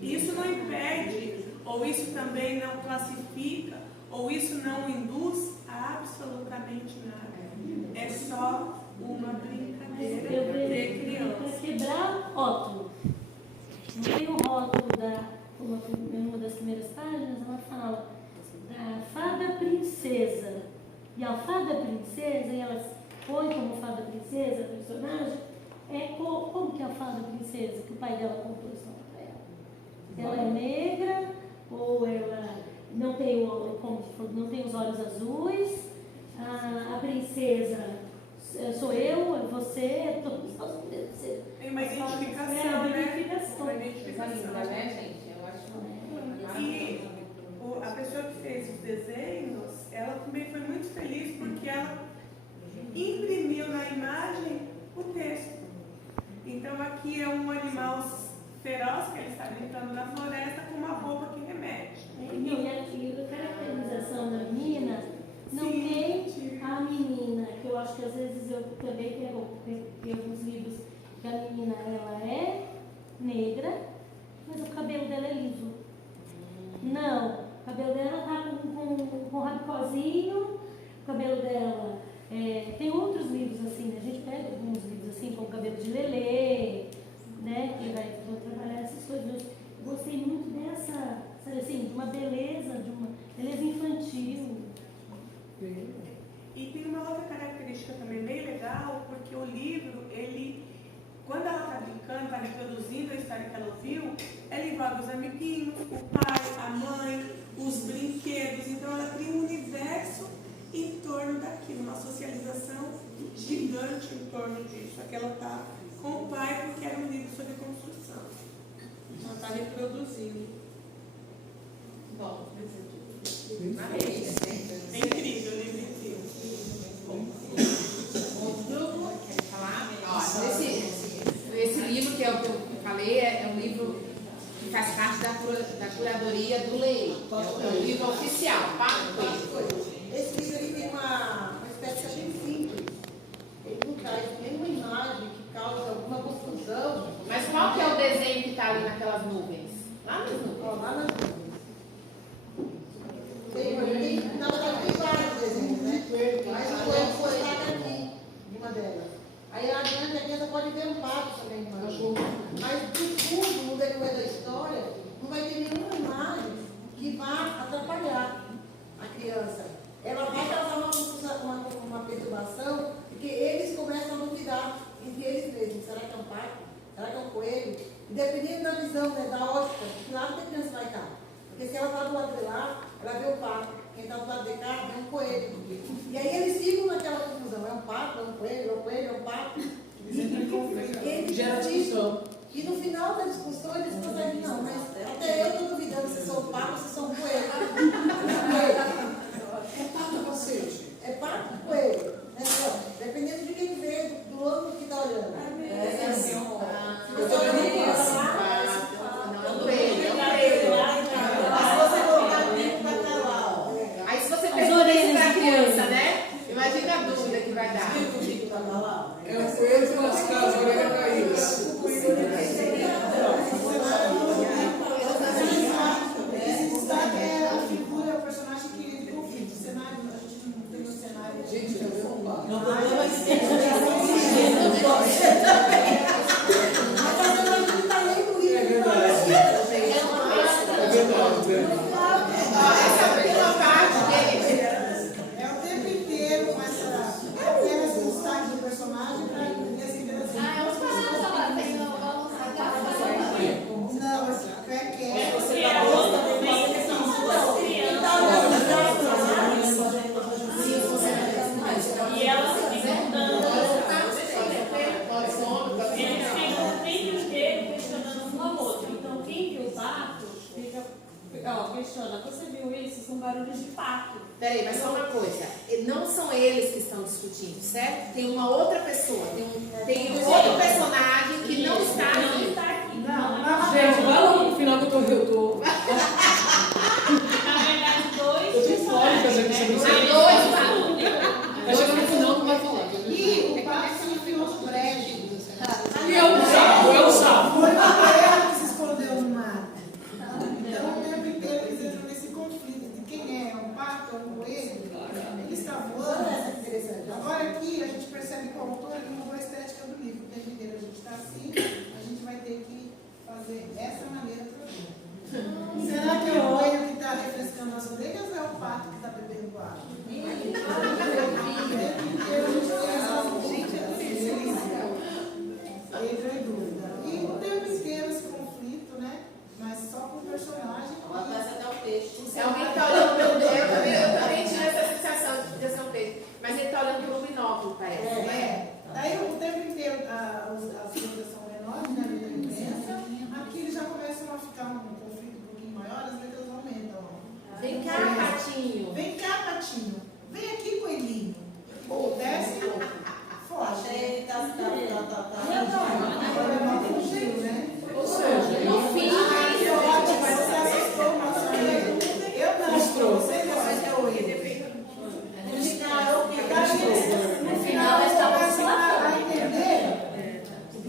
Isso não impede, ou isso também não classifica, ou isso não induz a absolutamente nada. É só uma brincadeira de criança. Para quebrar rótulo. Não tem o rótulo em uma das primeiras páginas, ela fala da fada princesa. E a fada princesa, e ela põe como fada princesa, a personagem, como que é a fada princesa que o pai dela contou a história para ela? Ela é negra, ou ela não tem, não tem os olhos azuis, a princesa sou eu, é você, todos nós podemos ser. Tem uma identificação, né? Uma identificação. Né, gente? Eu acho E a pessoa que fez os desenhos, ela também foi muito feliz porque ela imprimiu na imagem o texto. Então aqui é um animal feroz que ele está brincando na floresta com uma roupa que remete. E a caracterização da menina não tem a menina, que eu acho que às vezes eu também pego alguns livros que a menina ela é negra, mas o cabelo dela é liso. Não, o cabelo dela está com rabicozinho, o cabelo dela tem outros livros assim, né? A gente pega alguns livros assim, com o cabelo de Lelê, né? Que vai trabalhar essas coisas. Eu gostei muito dessa, sabe assim, de uma beleza infantil. E tem uma outra característica também bem legal, porque o livro, quando ela está brincando, está reproduzindo a história que ela ouviu, ela envolve os amiguinhos, o pai, a mãe, os brinquedos. Então ela cria um universo em torno daquilo, uma socialização gigante em torno disso. Aqui ela está com o pai porque era um livro sobre construção. Ela está reproduzindo. Bom, é incrível, o livro é incrível. Outro grupo, quer falar? Esse livro que eu falei é um livro que faz parte da curadoria do Lei. É um livro oficial, Esse livro aí tem uma estética bem simples. Ele não traz nenhuma imagem que causa alguma confusão. Mas qual que é o desenho que está ali naquelas nuvens? Lá nas nuvens. Lá nas nuvens. Na verdade, tem vários desenhos, né? Mas o coelho foi aqui, uma delas. Aí lá adiante aqui você pode ver um pato também, mas no fundo, no decorrer da história, não vai ter nenhuma imagem que vá atrapalhar a criança. Ela vai causar uma perturbação, porque eles começam a duvidar entre eles mesmos. Será que é um pato? Será que é um coelho? E dependendo da visão, né, da ótica, de que lado que a criança vai estar. Porque se ela está do lado de lá, ela vê o pato. Quem está do lado de cá, vê um coelho. E aí eles ficam naquela confusão. É um pato, é um coelho, é um coelho, é um pato. Eles gera discussão. E no final da discussão eles conseguem, não, mas até eu estou duvidando se sou um pato ou se sou um coelho. É pato você? É pato ou coelho? Né? Dependendo de quem vê, do ângulo que está olhando. Se você olhar para lá, não é um coelho, é um coelho. Aí se você pergunta isso para a criança, né? Imagina a dúvida que vai dar. É um coelho com as casas, orelha caídas. Gente, já viu um bar. Não, Essa última parte dele. É o tempo inteiro com apenas um destaque do personagem para essa interação. Não, mas é que é. Você está gostando e ela fica mudando. Eles ficam o tempo inteiro questionando um ao outro. Então, quem viu o pato fica. Questiona, você viu isso? São barulhos de pato. Peraí, mas só uma coisa. Não são eles que estão discutindo, certo? Tem uma outra pessoa. Tem um outro personagem que não está aqui. Não está aqui. Gente, vai logo no final que eu tô. Na verdade, dois. Eu tô fora, quer dizer que você não Dois. Vai chegar no final, não vai falar. E o pato se enfiou no prédio. entrou em dúvida. E o tempo inteiro esse conflito, né? Mas só com o personagem. Parece até o peixe. É Alguém que está olhando pelo eu também tive essa sensação de ser um peixe. Mas ele está olhando pelo binóculo, parece. Daí o tempo inteiro as coisas são menores, né? A diferença. Aqui eles já começam a ficar um conflito um pouquinho maior, as letras aumentam. Vem cá, patinho. Vem cá, patinho. Vem aqui, coelhinho. Ou desce, foge. Ou seja, no fim, você assustou, mas eu não estou. Você não no final, eles começam a entender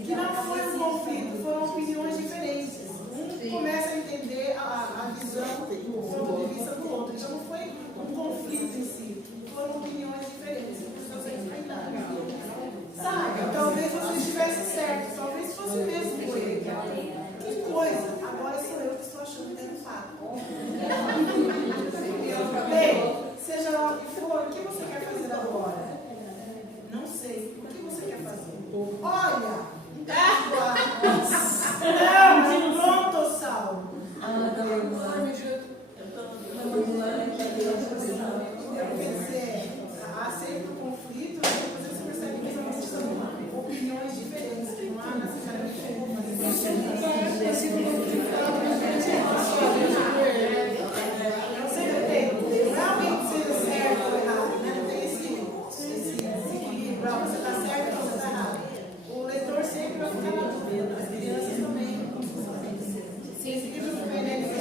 que não foi um conflito, foram opiniões diferentes. Um começa a entender a visão, o ponto de vista do outro. Então não foi um conflito em si, foram opiniões diferentes. Sabe? Talvez você estivesse certo, talvez fosse mesmo com ele. Que coisa! Agora sou eu que estou achando que é um fato. Bem, seja lá o que for, o que você quer fazer agora? Não sei. O que você quer fazer? Olha! Não, pronto, Saulo. Quer dizer, há sempre um conflito, depois você percebe que realmente são opiniões diferentes, que não há necessariamente uma. Não sempre tem. Realmente seja certo ou errado, né? Não tem esse equilíbrio. Você está certo ou você está errado. O leitor sempre vai ficar na dúvida. As crianças também. Sim, esse livro do PNLD,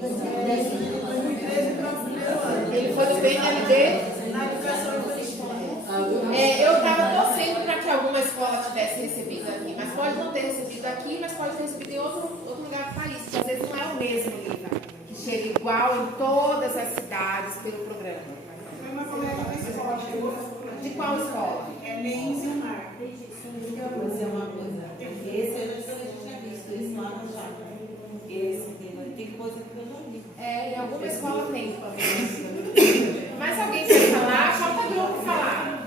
2013 para o primeiro ano. Ele foi do PNLD? Na educação infantil. Eu estava torcendo para que alguma escola tivesse recebido aqui, mas pode não ter recebido aqui, mas pode ter recebido em outro lugar do país, porque às vezes não é o mesmo livro, que chega igual em todas as cidades pelo programa. Mas como é que a escola chegou? De qual escola? É Lens e Mar. Vou dizer uma coisa. Esse eu já tinha visto, esse lá não já. Esse tem coisa que eu já vi. Em alguma escola tem, pelo menos. Mas alguém quer falar? Só para o grupo falar.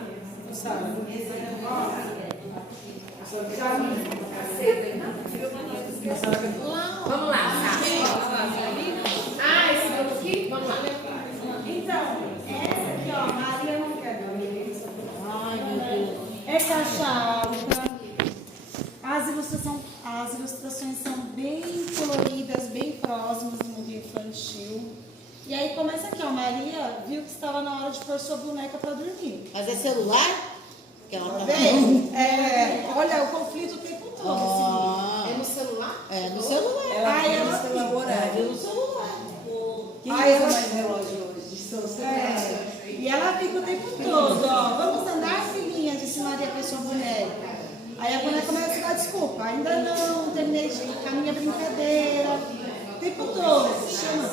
Vamos lá, tá? Esse grupo aqui? Vamos lá. Então, essa aqui, ó, Maria não quer ver. Ai, meu Deus. É caixa alta. As ilustrações são bem coloridas, bem próximas do mundo infantil. E aí começa aqui, ó, Maria viu que estava na hora de pôr sua boneca para dormir. Mas é celular? Que ela tá vendo? Olha, o conflito o tempo todo. É no celular? É no celular. Aí ela no celular. Quem usa mais relógio hoje? E ela fica o tempo todo, ó. Vamos andar, filhinha, disse Maria para sua boneca. Aí a boneca começa a dar desculpa. Ainda não terminei com a minha brincadeira. O tempo todo, chama.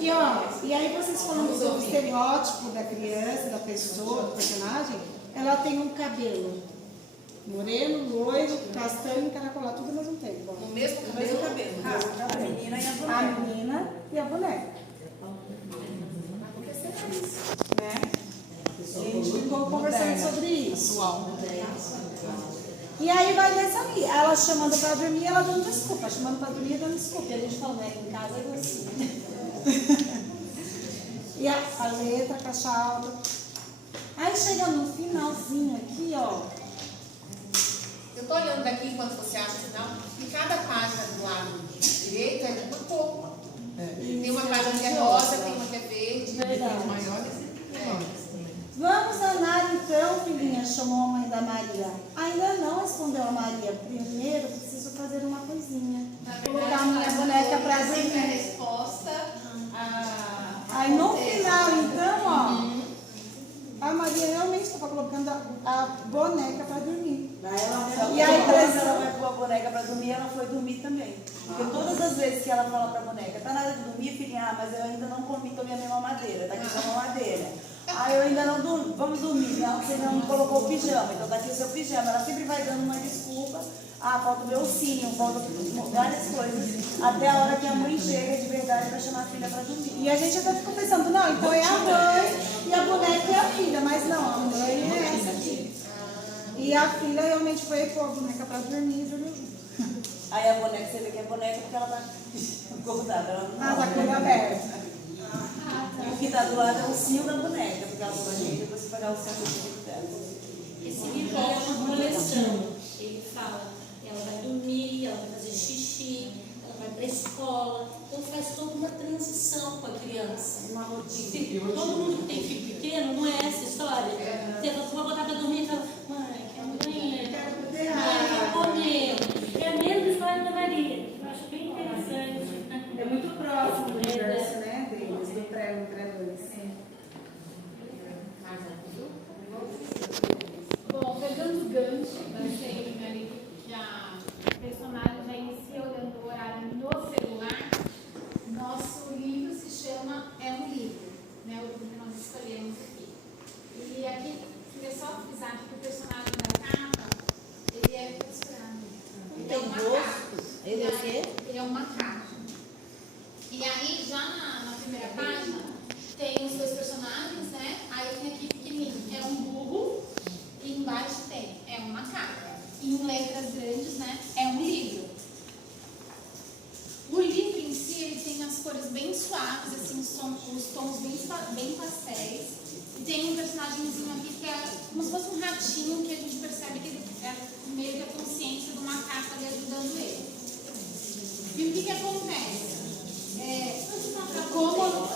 E aí vocês falando sobre o estereótipo da criança, da pessoa, do personagem, ela tem um cabelo moreno, loiro, castanho e encaracolado, tudo ao mesmo tempo. O mesmo cabelo? A menina e a boneca. A menina e a boneca. Por que será isso? Né? A gente ficou conversando sobre isso. E aí vai nessa aí, ela chamando pra dormir, ela dando desculpa, chamando pra dormir, dando desculpa. E a gente falou, né, em casa é assim. E a letra, a caixa alta. Aí chega no finalzinho aqui, ó. Eu tô olhando daqui enquanto você acha o final, e cada página do lado direito é de uma cor. Tem uma página que é rosa, tem uma que é verde, Verdade. maior. Vamos andar então, filhinha, chamou a mãe da Maria. Ainda não, respondeu a Maria. Primeiro preciso fazer uma coisinha. Colocar minha boneca pra dormir. A resposta Aí no final, então, ó, a Maria realmente estava colocando a boneca para dormir. E aí, quando ela vai pôr a boneca para dormir, ela foi dormir também. Porque todas as vezes que ela fala para a boneca, tá na hora de dormir, filhinha, mas eu ainda não comi, tomei a minha mamadeira, tá aqui sua mamadeira. Ah, eu ainda não dormi, vamos dormir, não, você não colocou o pijama, então daqui o seu pijama. Ela sempre vai dando uma desculpa, falta o meu ursinho, falta várias coisas, até a hora que a mãe chega de verdade para chamar a filha para dormir. E a gente até ficou pensando, não, então é a mãe e a boneca é a filha, mas não, a mãe é essa aqui. E E a filha realmente foi pôr a boneca pra dormir e dormiu junto. Aí a boneca, você vê que é boneca porque ela tá acordada. Ela não tá com o olho aberto. E o que tá do lado é o cinho da boneca, porque ela falou, gente, depois você pegar o cinho do cinho dela. Esse livro é uma coleção. Ele fala, ela vai dormir, ela vai fazer xixi, ela vai para a escola. Então faz toda uma transição com a criança. Todo mundo que tem filho pequeno, não é essa história. Você vai botar para dormir e fala, mãe, quero banheiro, quero comer. É a mesma história da Maria. Eu acho bem interessante. É muito próximo do universo, né, deles, do pré-2. Bom, pegando o gancho da série ali, que a personagem já inicia olhando o horário no celular, nosso livro se chama É um Livro, né? O livro que nós escolhemos aqui. E aqui, queria só frisar que o personagem da capa, ele é costurado. Ele é um macaco. Ele é o quê? Ele é um macaco. E aí, já na primeira página, tem os dois personagens, né? Aí tem aqui pequenininho, é um burro, e embaixo tem, é um macaco. E em letras grandes, né? É um livro. O livro em si, ele tem as cores bem suaves, assim, os tons bem pastéis. E tem um personagemzinho aqui que é como se fosse um ratinho, que a gente percebe que ele é meio que a consciência do macaco ali ajudando ele. E o que acontece? Como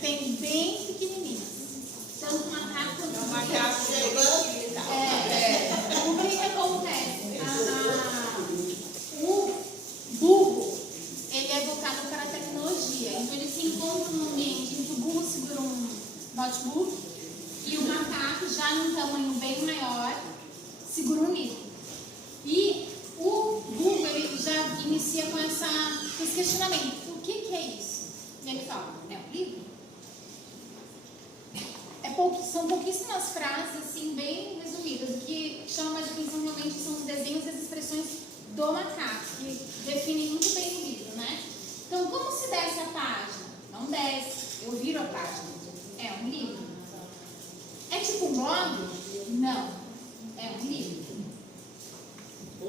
tem bem pequenininhas. Tanto macaco quanto o macaco. O que acontece? O burro, ele é voltado para a tecnologia. Então ele se encontra num ambiente em que o burro segura um notebook e o macaco, já num tamanho bem maior, segura um livro. E o burro, ele já inicia com esse questionamento. O que é isso? E ele fala, é um livro? São pouquíssimas frases, assim, bem resumidas. O que chama mais atenção realmente são os desenhos e as expressões do macaco, que definem muito bem o livro, né? Então, como se desce a página? Não desce, eu viro a página. É um livro. É tipo um blog? Não, é um livro.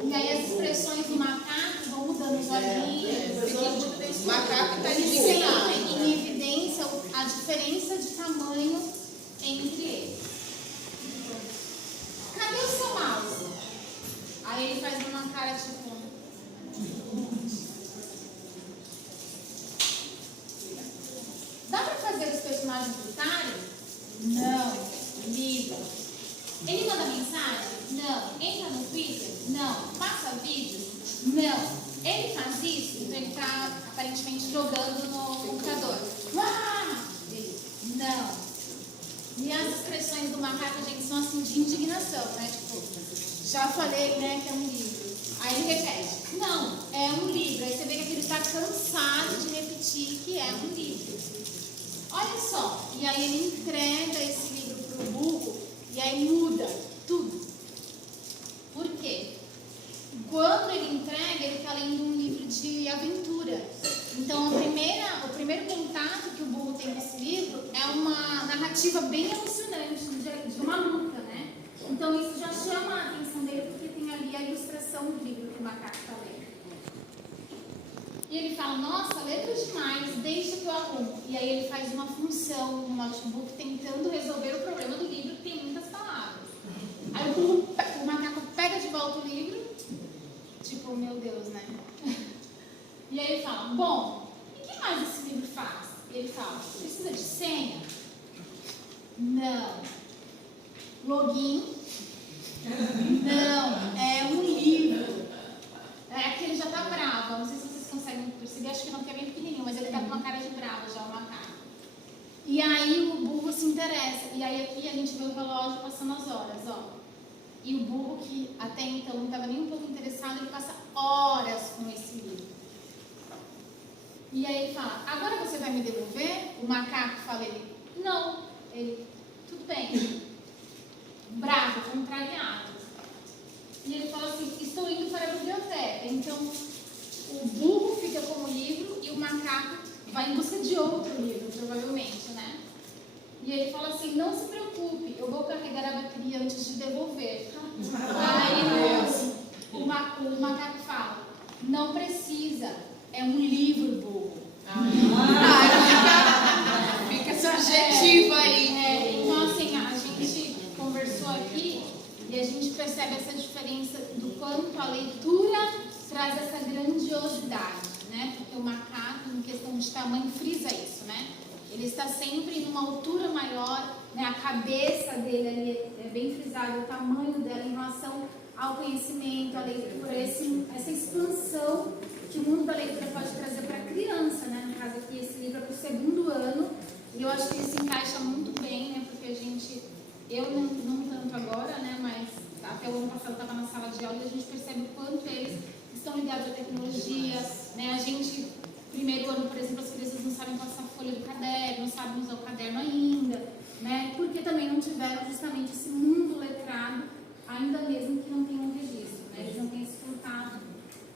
E aí as expressões do macaco vão mudando os olhinhos. O macaco está em evidência a diferença de tamanho entre eles. Cadê o seu mouse? Aí ele faz uma cara tipo. Dá pra fazer os personagens lutarem? Não. Livro. Ele manda mensagem? Não. Entra no Twitter? Não. Passa vídeo? Não. Ele faz isso? Então ele tá aparentemente jogando no computador. Não. E as expressões do macaco, gente, são assim de indignação, né? Tipo, já falei, né, que é um livro. Aí ele repete, não, é um livro. Aí você vê que ele está cansado de repetir que é um livro. Olha só, e aí ele entrega esse livro pro burro e aí muda tudo. Por quê? Quando ele entrega, ele está lendo um livro de aventura. Então, o primeiro contato que o burro tem nesse livro é uma narrativa bem emocionante de uma luta, né? Então, isso já chama a atenção dele, porque tem ali a ilustração do livro que o macaco está lendo. E ele fala, nossa, letra demais, deixa que eu arrumo. E aí ele faz uma função no notebook tentando resolver o problema do livro, que tem muitas palavras. Aí o macaco pega de volta o livro, tipo, meu Deus, né? E aí ele fala, bom, e o que mais esse livro faz? E ele fala, precisa de senha? Não. Login? Não, é um livro. É que ele já tá bravo, não sei se vocês conseguem perceber, acho que não, porque é bem pequenininho, mas ele tá com uma cara de bravo já, o macaco. E aí o burro se interessa, e aí aqui a gente vê o relógio passando as horas, ó. E o burro, que até então não estava nem um pouco interessado, ele passa horas com esse livro. E aí ele fala, agora você vai me devolver? O macaco fala, ele, não. Ele, tudo bem. Bravo, contrariado. E ele fala assim, estou indo para a biblioteca. Então, o burro fica com o livro e o macaco vai em busca de outro livro, provavelmente, né? E E ele fala assim, não se preocupe, eu vou carregar a bateria antes de devolver. Aí o macaco fala, não precisa, é um livro, bobo. Fica subjetivo aí. Então assim, a gente conversou aqui e a gente percebe essa diferença do quanto a leitura traz essa grandiosidade, né? Porque o macaco, em questão de tamanho, frisa isso, né? Ele está sempre em uma altura maior, né? A cabeça dele ali é bem frisada, o tamanho dela em relação ao conhecimento, à leitura, essa expansão que o mundo da leitura pode trazer para a criança, né? No caso aqui, esse livro é para o 2º ano, e eu acho que ele se encaixa muito bem, né? Porque a gente, eu não tanto agora, né? Mas até o ano passado estava na sala de aula e a gente percebe o quanto eles estão ligados à tecnologia, né? A gente, primeiro ano, por exemplo, as crianças não sabem passar a folha do caderno, não sabem usar o caderno ainda, né? Porque também não tiveram justamente esse mundo letrado, ainda mesmo que não tenham um registro, né? Eles não têm esse contato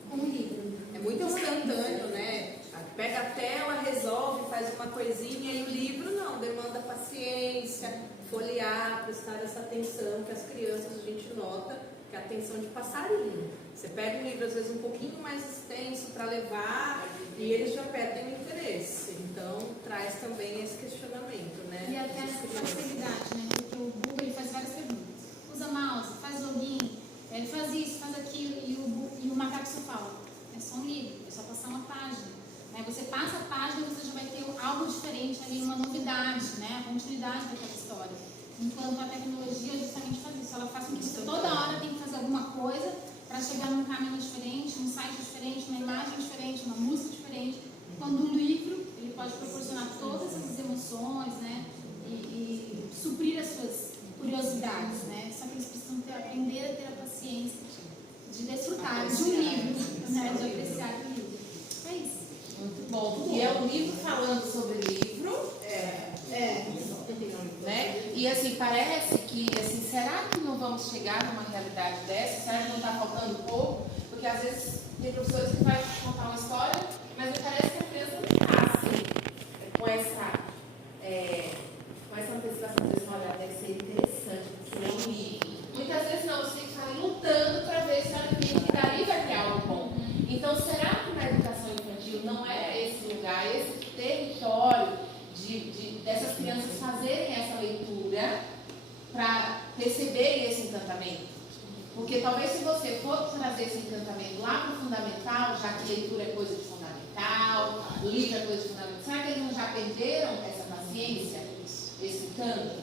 com o livro. É muito instantâneo, né? Pega a tela, resolve, faz uma coisinha, e o livro não, demanda paciência, folhear, prestar essa atenção, que as crianças a gente nota que é a atenção de passarinho. Você pega um livro às vezes um pouquinho mais extenso para levar e eles já perdem o interesse. Então traz também esse questionamento, né? E até essa facilidade, né? Porque o Google ele faz várias perguntas. Usa mouse, faz login, ele faz isso, faz aquilo, e o macaco só fala, é só um livro, é só passar uma página. Né? Você passa a página e você já vai ter algo diferente ali, uma novidade, né? A continuidade daquela história. Enquanto a tecnologia justamente faz isso, ela faz com que você toda hora tem que fazer alguma coisa para chegar num caminho diferente, num site diferente, uma imagem diferente, uma música diferente. Quando o livro, ele pode proporcionar todas essas emoções, né? E suprir as suas curiosidades, né? Só que eles precisam aprender a ter a paciência de desfrutar de um livro, né? De apreciar o livro. É isso. Muito bom, porque é um livro falando sobre livro, né? E assim, parece que, assim, será que não vamos chegar numa realidade dessa? Será que não está faltando pouco? Porque às vezes tem professores que vai contar uma história, mas me parece que a criança não está assim, com essa antecipação de olha, deve ser interessante, você é um livro. Muitas vezes não, você tem que estar lutando para ver se que dali vai ter algo bom. Então, será que na educação infantil não é esse lugar, esse território dessas crianças fazerem essa leitura para perceberem esse encantamento? Porque talvez se você for trazer esse encantamento lá para o fundamental, já que leitura é coisa de fundamental, livro é coisa de fundamental, será que eles não já perderam essa paciência, esse encanto?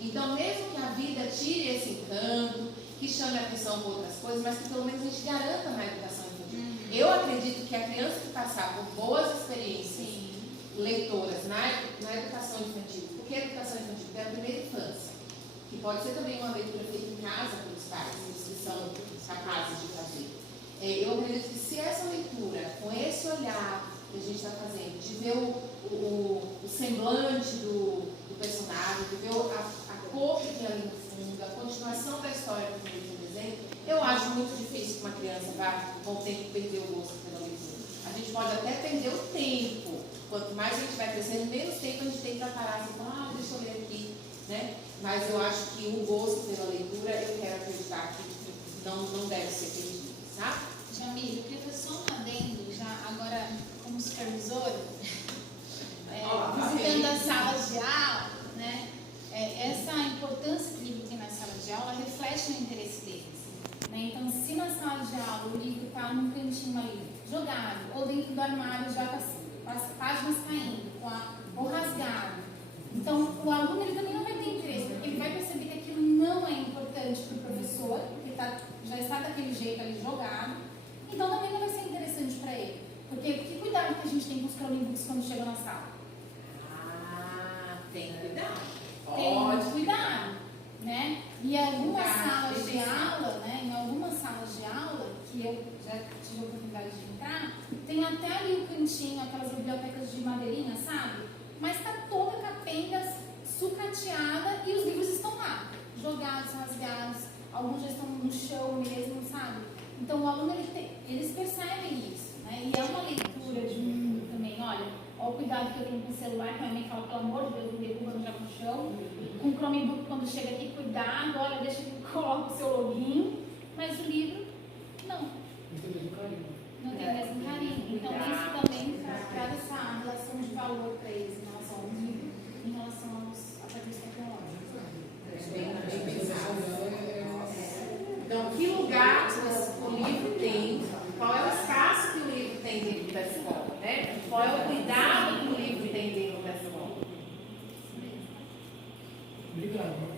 Então, mesmo que a vida tire esse encanto, que chame a atenção por outras coisas, mas que pelo menos a gente garanta na educação infantil. Eu acredito que a criança que passar por boas experiências leitoras na educação infantil, porque a educação infantil é a primeira infância, que pode ser também uma leitura feita em casa pelos pais, eles que são capazes de fazer. Eu acredito que se essa leitura, com esse olhar que a gente está fazendo, de ver o semblante do personagem, de ver a cor que tem ali no fundo, a continuação da história que tem no desenho, eu acho muito difícil que uma criança vá com o tempo perder o gosto pela leitura. A gente pode até perder o tempo. Quanto mais a gente vai crescendo, menos tempo a gente tem para parar assim, deixa eu ler aqui, né? Mas eu acho que o gosto pela leitura, eu quero acreditar que não deve ser perdido, tá? Jamile, eu queria fazer só um adendo, já agora como supervisora, visitando as salas de aula, né? Essa importância que o livro tem na sala de aula reflete no interesse deles. Né? Então, se na sala de aula o livro está num cantinho ali, jogado, ou dentro do armário já está com as páginas caindo, ou rasgado, então o aluno ele também não vai ter interesse, porque ele vai perceber que aquilo não é importante para o professor, porque já está daquele jeito ali jogado, então também não vai ser interessante para ele. Porque que cuidado que a gente tem com os Chromebooks quando chegam na sala? Tem cuidado. Tem muito cuidado, né? E em algumas salas de aula, né? Em algumas salas de aula, que eu já tive a oportunidade de entrar, tem até ali o cantinho, aquelas bibliotecas de madeirinha, sabe? Mas está toda capenga, sucateada e os livros estão lá, jogados, rasgados, alguns já estão no chão mesmo, sabe? Então o aluno, eles percebem isso, né? E é uma leitura de um mundo também, olha, Olha o cuidado que eu tenho com o celular, que a minha mãe fala, pelo amor de Deus, me derruba, não joga no chão. Com o Chromebook, quando chega aqui, cuidado, olha, deixa que coloca o seu login. Mas o livro, não. Não tem o mesmo carinho. Então, isso também traz essa relação de valor para eles em relação ao livro, em relação aos aparelhos tecnológicos. Então, que lugar o livro tem? Qual é o espaço que o livro tem dentro da escola? Né? Qual é o cuidado que o livro tem dentro da escola? Obrigado.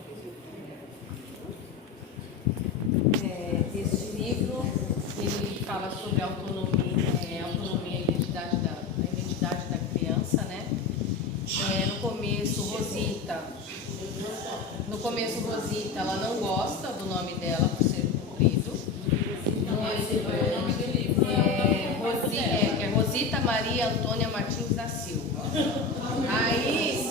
Este livro, ele fala sobre a autonomia e identidade da criança, né? No começo, Rosita, ela não gosta do nome dela por ser comprido. O nome do livro é Rosita Maria Antônia Martins da Silva. Aí,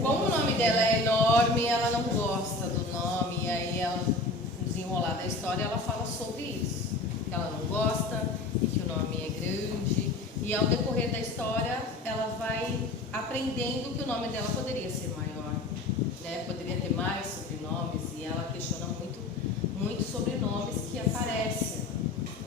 como o nome dela é enorme, ela não gosta do nome, e aí ela, no desenrolar da história, ela fala sobre isso, que ela não gosta e que o nome é grande, e ao decorrer da história ela vai aprendendo que o nome dela poderia ser maior, né? Poderia ter mais sobrenomes, e ela questiona muito sobrenomes que aparecem,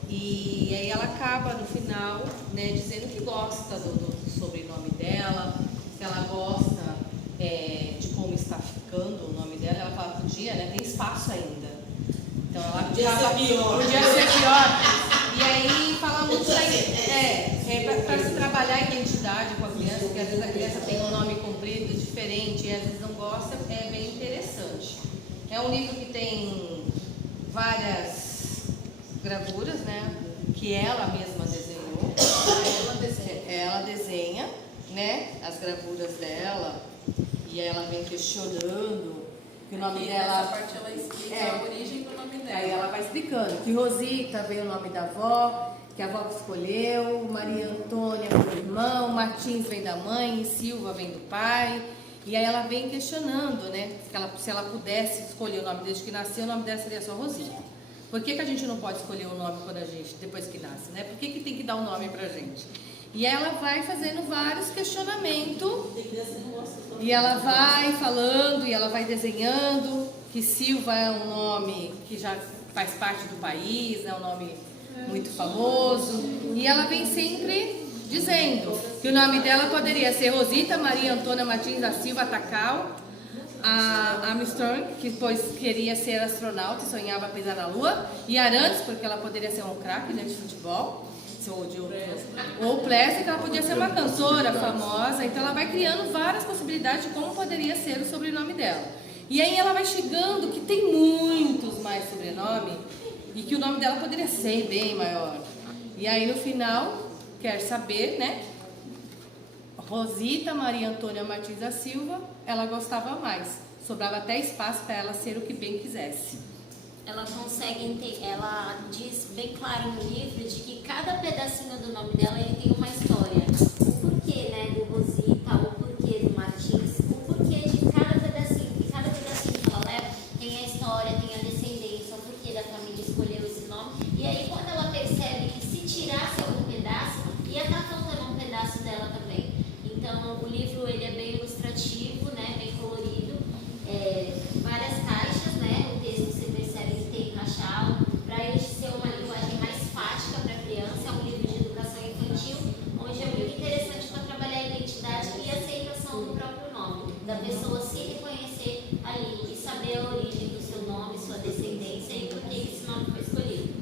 e aí ela acaba no final, né, dizendo que gosta do sobrenome dela, que ela gosta de como está ficando o nome dela. Ela fala que podia, né, tem espaço ainda, então ela podia ser pior. E aí fala muito para se trabalhar a identidade com a criança, porque às vezes a criança tem um nome comprido, diferente, e às vezes não gosta, é bem interessante. É um livro que tem várias gravuras, né, que ela mesma desenhou. Ela desenha, né, as gravuras dela, e aí ela vem questionando que o nome dela... Essa parte ela explica a origem do nome dela. Aí ela vai explicando que Rosita veio o nome da avó, que a avó que escolheu, Maria Antônia do irmão, Martins vem da mãe, e Silva vem do pai. E aí ela vem questionando, né, se ela pudesse escolher o nome desde que nasceu, o nome dela seria só Rosita. Por que a gente não pode escolher o nome depois que nasce, né? Por que tem que dar um nome pra gente? E ela vai fazendo vários questionamentos, e ela vai falando, e ela vai desenhando, que Silva é um nome que já faz parte do país, é um nome muito famoso, e ela vem sempre dizendo que o nome dela poderia ser Rosita Maria Antônia Martins da Silva Tacal, a Armstrong, que depois queria ser astronauta e sonhava pisar na Lua, e Arantes, porque ela poderia ser um craque, né, de futebol, ou Plessis, que ela podia ser uma cantora famosa. Então ela vai criando várias possibilidades de como poderia ser o sobrenome dela. E aí ela vai chegando que tem muitos mais sobrenomes e que o nome dela poderia ser bem maior. E aí no final, quer saber, né? Rosita Maria Antônia Martins da Silva, ela gostava mais. Sobrava até espaço para ela ser o que bem quisesse. Ela ela diz bem claro no livro de que cada pedacinho do nome dela ele tem uma história. O porquê, né, do Rosita, o porquê do Martins, o porquê de cada pedacinho, que cada pedacinho que ela leva tem a história, tem a descendência, o porquê da família escolheu esse nome. E aí quando ela percebe que se tirasse algum pedaço, ia estar faltando um pedaço dela também. Então o livro ele é bem ilustrativo, né, bem colorido, várias caixas, né, o texto você percebe que tem encaixado, para ele ser uma linguagem mais fática para a criança. É um livro de educação infantil, onde é muito interessante para trabalhar a identidade e a aceitação do próprio nome, da pessoa se reconhecer ali e saber a origem do seu nome, sua descendência e por que esse nome foi escolhido.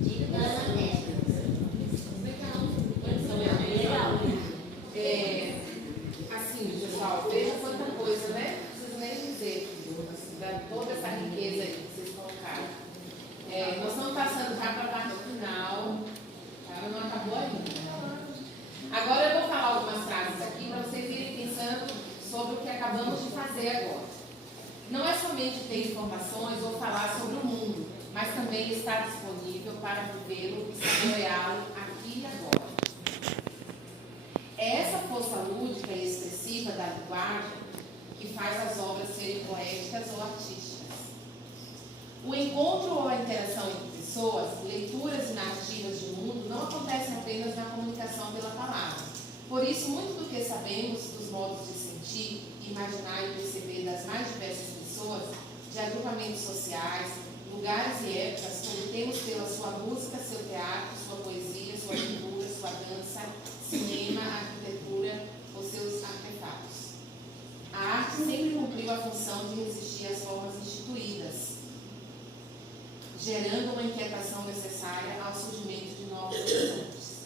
Dica da Ana Neto. Legal. Assim, pessoal, veja quanta coisa, né? Não preciso nem dizer toda essa riqueza aí que vocês colocaram. Nós estamos passando já para a parte final, tá? Não acabou ainda. Agora eu vou falar algumas frases aqui para vocês irem pensando sobre o que acabamos de fazer agora. Não é somente ter informações ou falar sobre o mundo, mas também estar disponível para vivê-lo e saboreá-lo aqui e agora. É essa força lúdica e expressiva da linguagem que faz as obras serem poéticas ou artísticas. O encontro ou a interação entre pessoas, leituras e narrativas de mundo não acontecem apenas na comunicação pela palavra, Por isso, muito do que sabemos dos modos de sentir, imaginar e perceber das mais diversas pessoas, de agrupamentos sociais, lugares e épocas, obtemos pela sua música, seu teatro, sua poesia, sua pintura, sua dança, cinema, arquitetura ou seus artefatos. A arte sempre cumpriu a função de resistir às formas instituídas, gerando uma inquietação necessária ao surgimento de novos horizontes.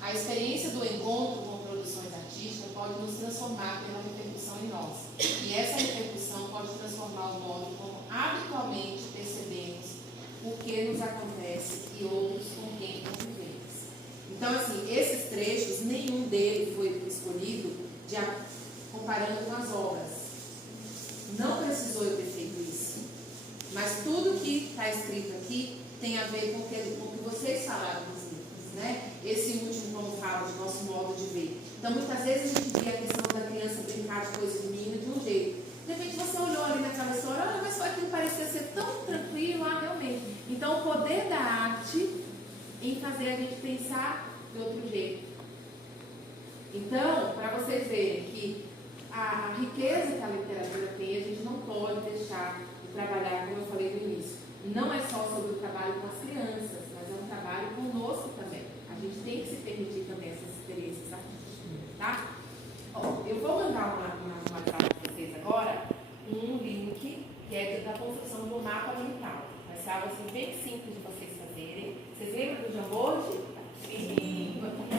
A experiência do encontro com produções artísticas pode nos transformar pela repercussão em nós. E essa repercussão pode transformar o modo como habitualmente percebemos o que nos acontece e outros com quem convivemos. Então, assim, esses trechos, nenhum deles foi escolhido comparando com as obras. Não precisou eu ter feito isso. Mas tudo que está escrito aqui tem a ver com o que vocês falaram nos livros, né? Esse último, como fala, de nosso modo de ver. Então, muitas vezes a gente vê a questão da criança brincar de coisa de menino de um jeito. De repente você olhou ali naquela história, olha, mas só aquilo parecia ser tão tranquilo, realmente. Então, o poder da arte em fazer a gente pensar de outro jeito. Então, para vocês verem que a riqueza que a literatura tem, a gente não pode deixar de trabalhar, como eu falei no início. Não é só sobre o trabalho com as crianças, mas é um trabalho conosco também. A gente tem que se permitir também essas experiências artísticas, tá? Ó, eu vou mandar uma sala para vocês agora, um link que é da construção do mapa mental. Vai ser algo assim bem simples de vocês fazerem. Vocês lembram do Jamboard?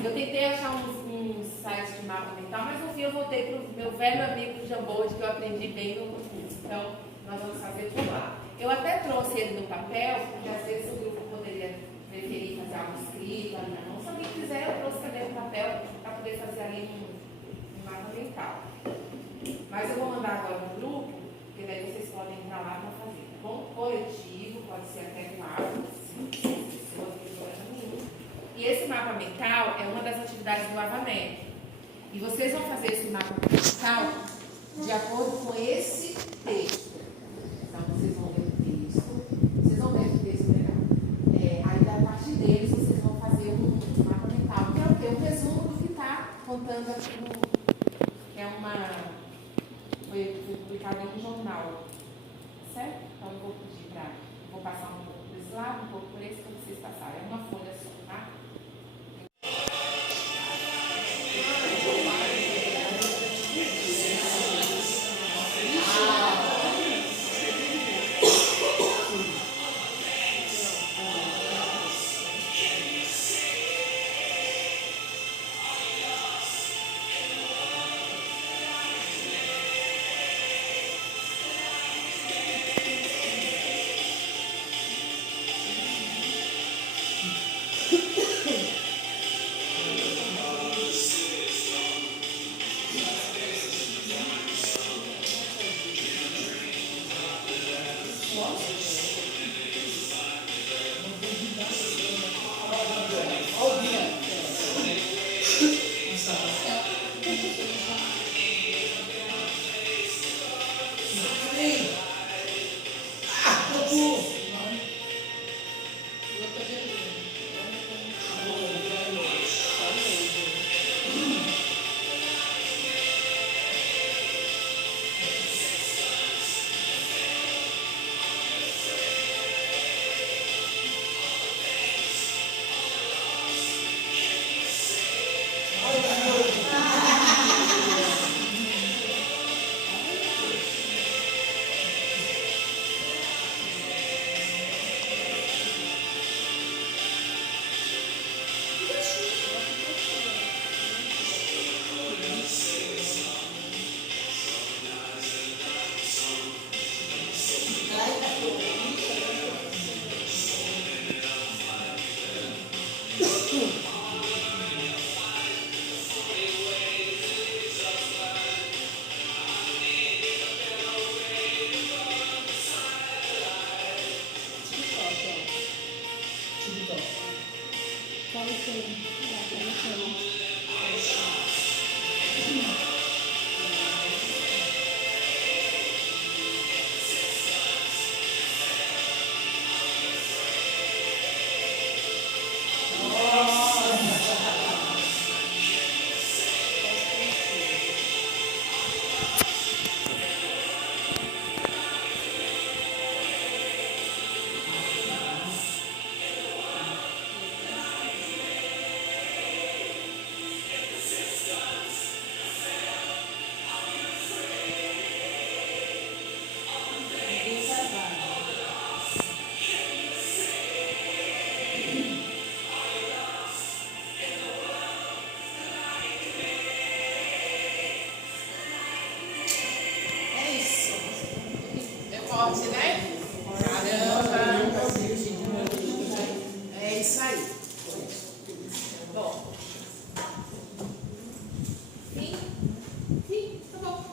Eu tentei achar uns sites de mapa mental, mas no fim eu voltei para o meu velho amigo Jamboard, que eu aprendi bem no curso. Então, nós vamos fazer por lá. Eu até trouxe ele no papel, porque às vezes o grupo poderia preferir fazer algo escrito ali na mão. Se alguém quiser, eu trouxe também no papel para poder fazer ali no mapa mental. Mas eu vou mandar agora no grupo, porque daí vocês podem entrar lá para fazer, tá bom? Coletivo, pode ser até claro, pessoas, não tem problema nenhum. E esse mapa mental é uma das atividades do AvaNet. E vocês vão fazer esse mapa mental de acordo com esse texto. Então, vocês vão ler o texto. Vocês vão ler o texto legal. Aí, a partir deles, vocês vão fazer um mapa mental, que é o quê? Um resumo do que está contando aqui no... Foi publicado em um jornal. Certo? Então, eu vou pedir para... Vou passar um pouco desse lado, um pouco por esse, para vocês passarem. É uma folha só, tá? forte, né? Caramba! É isso aí. Bom. Sim? Sim, tá bom.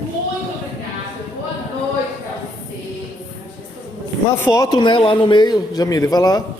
Muito obrigada. Boa noite pra vocês. Uma foto, né, lá no meio, Jamile, vai lá.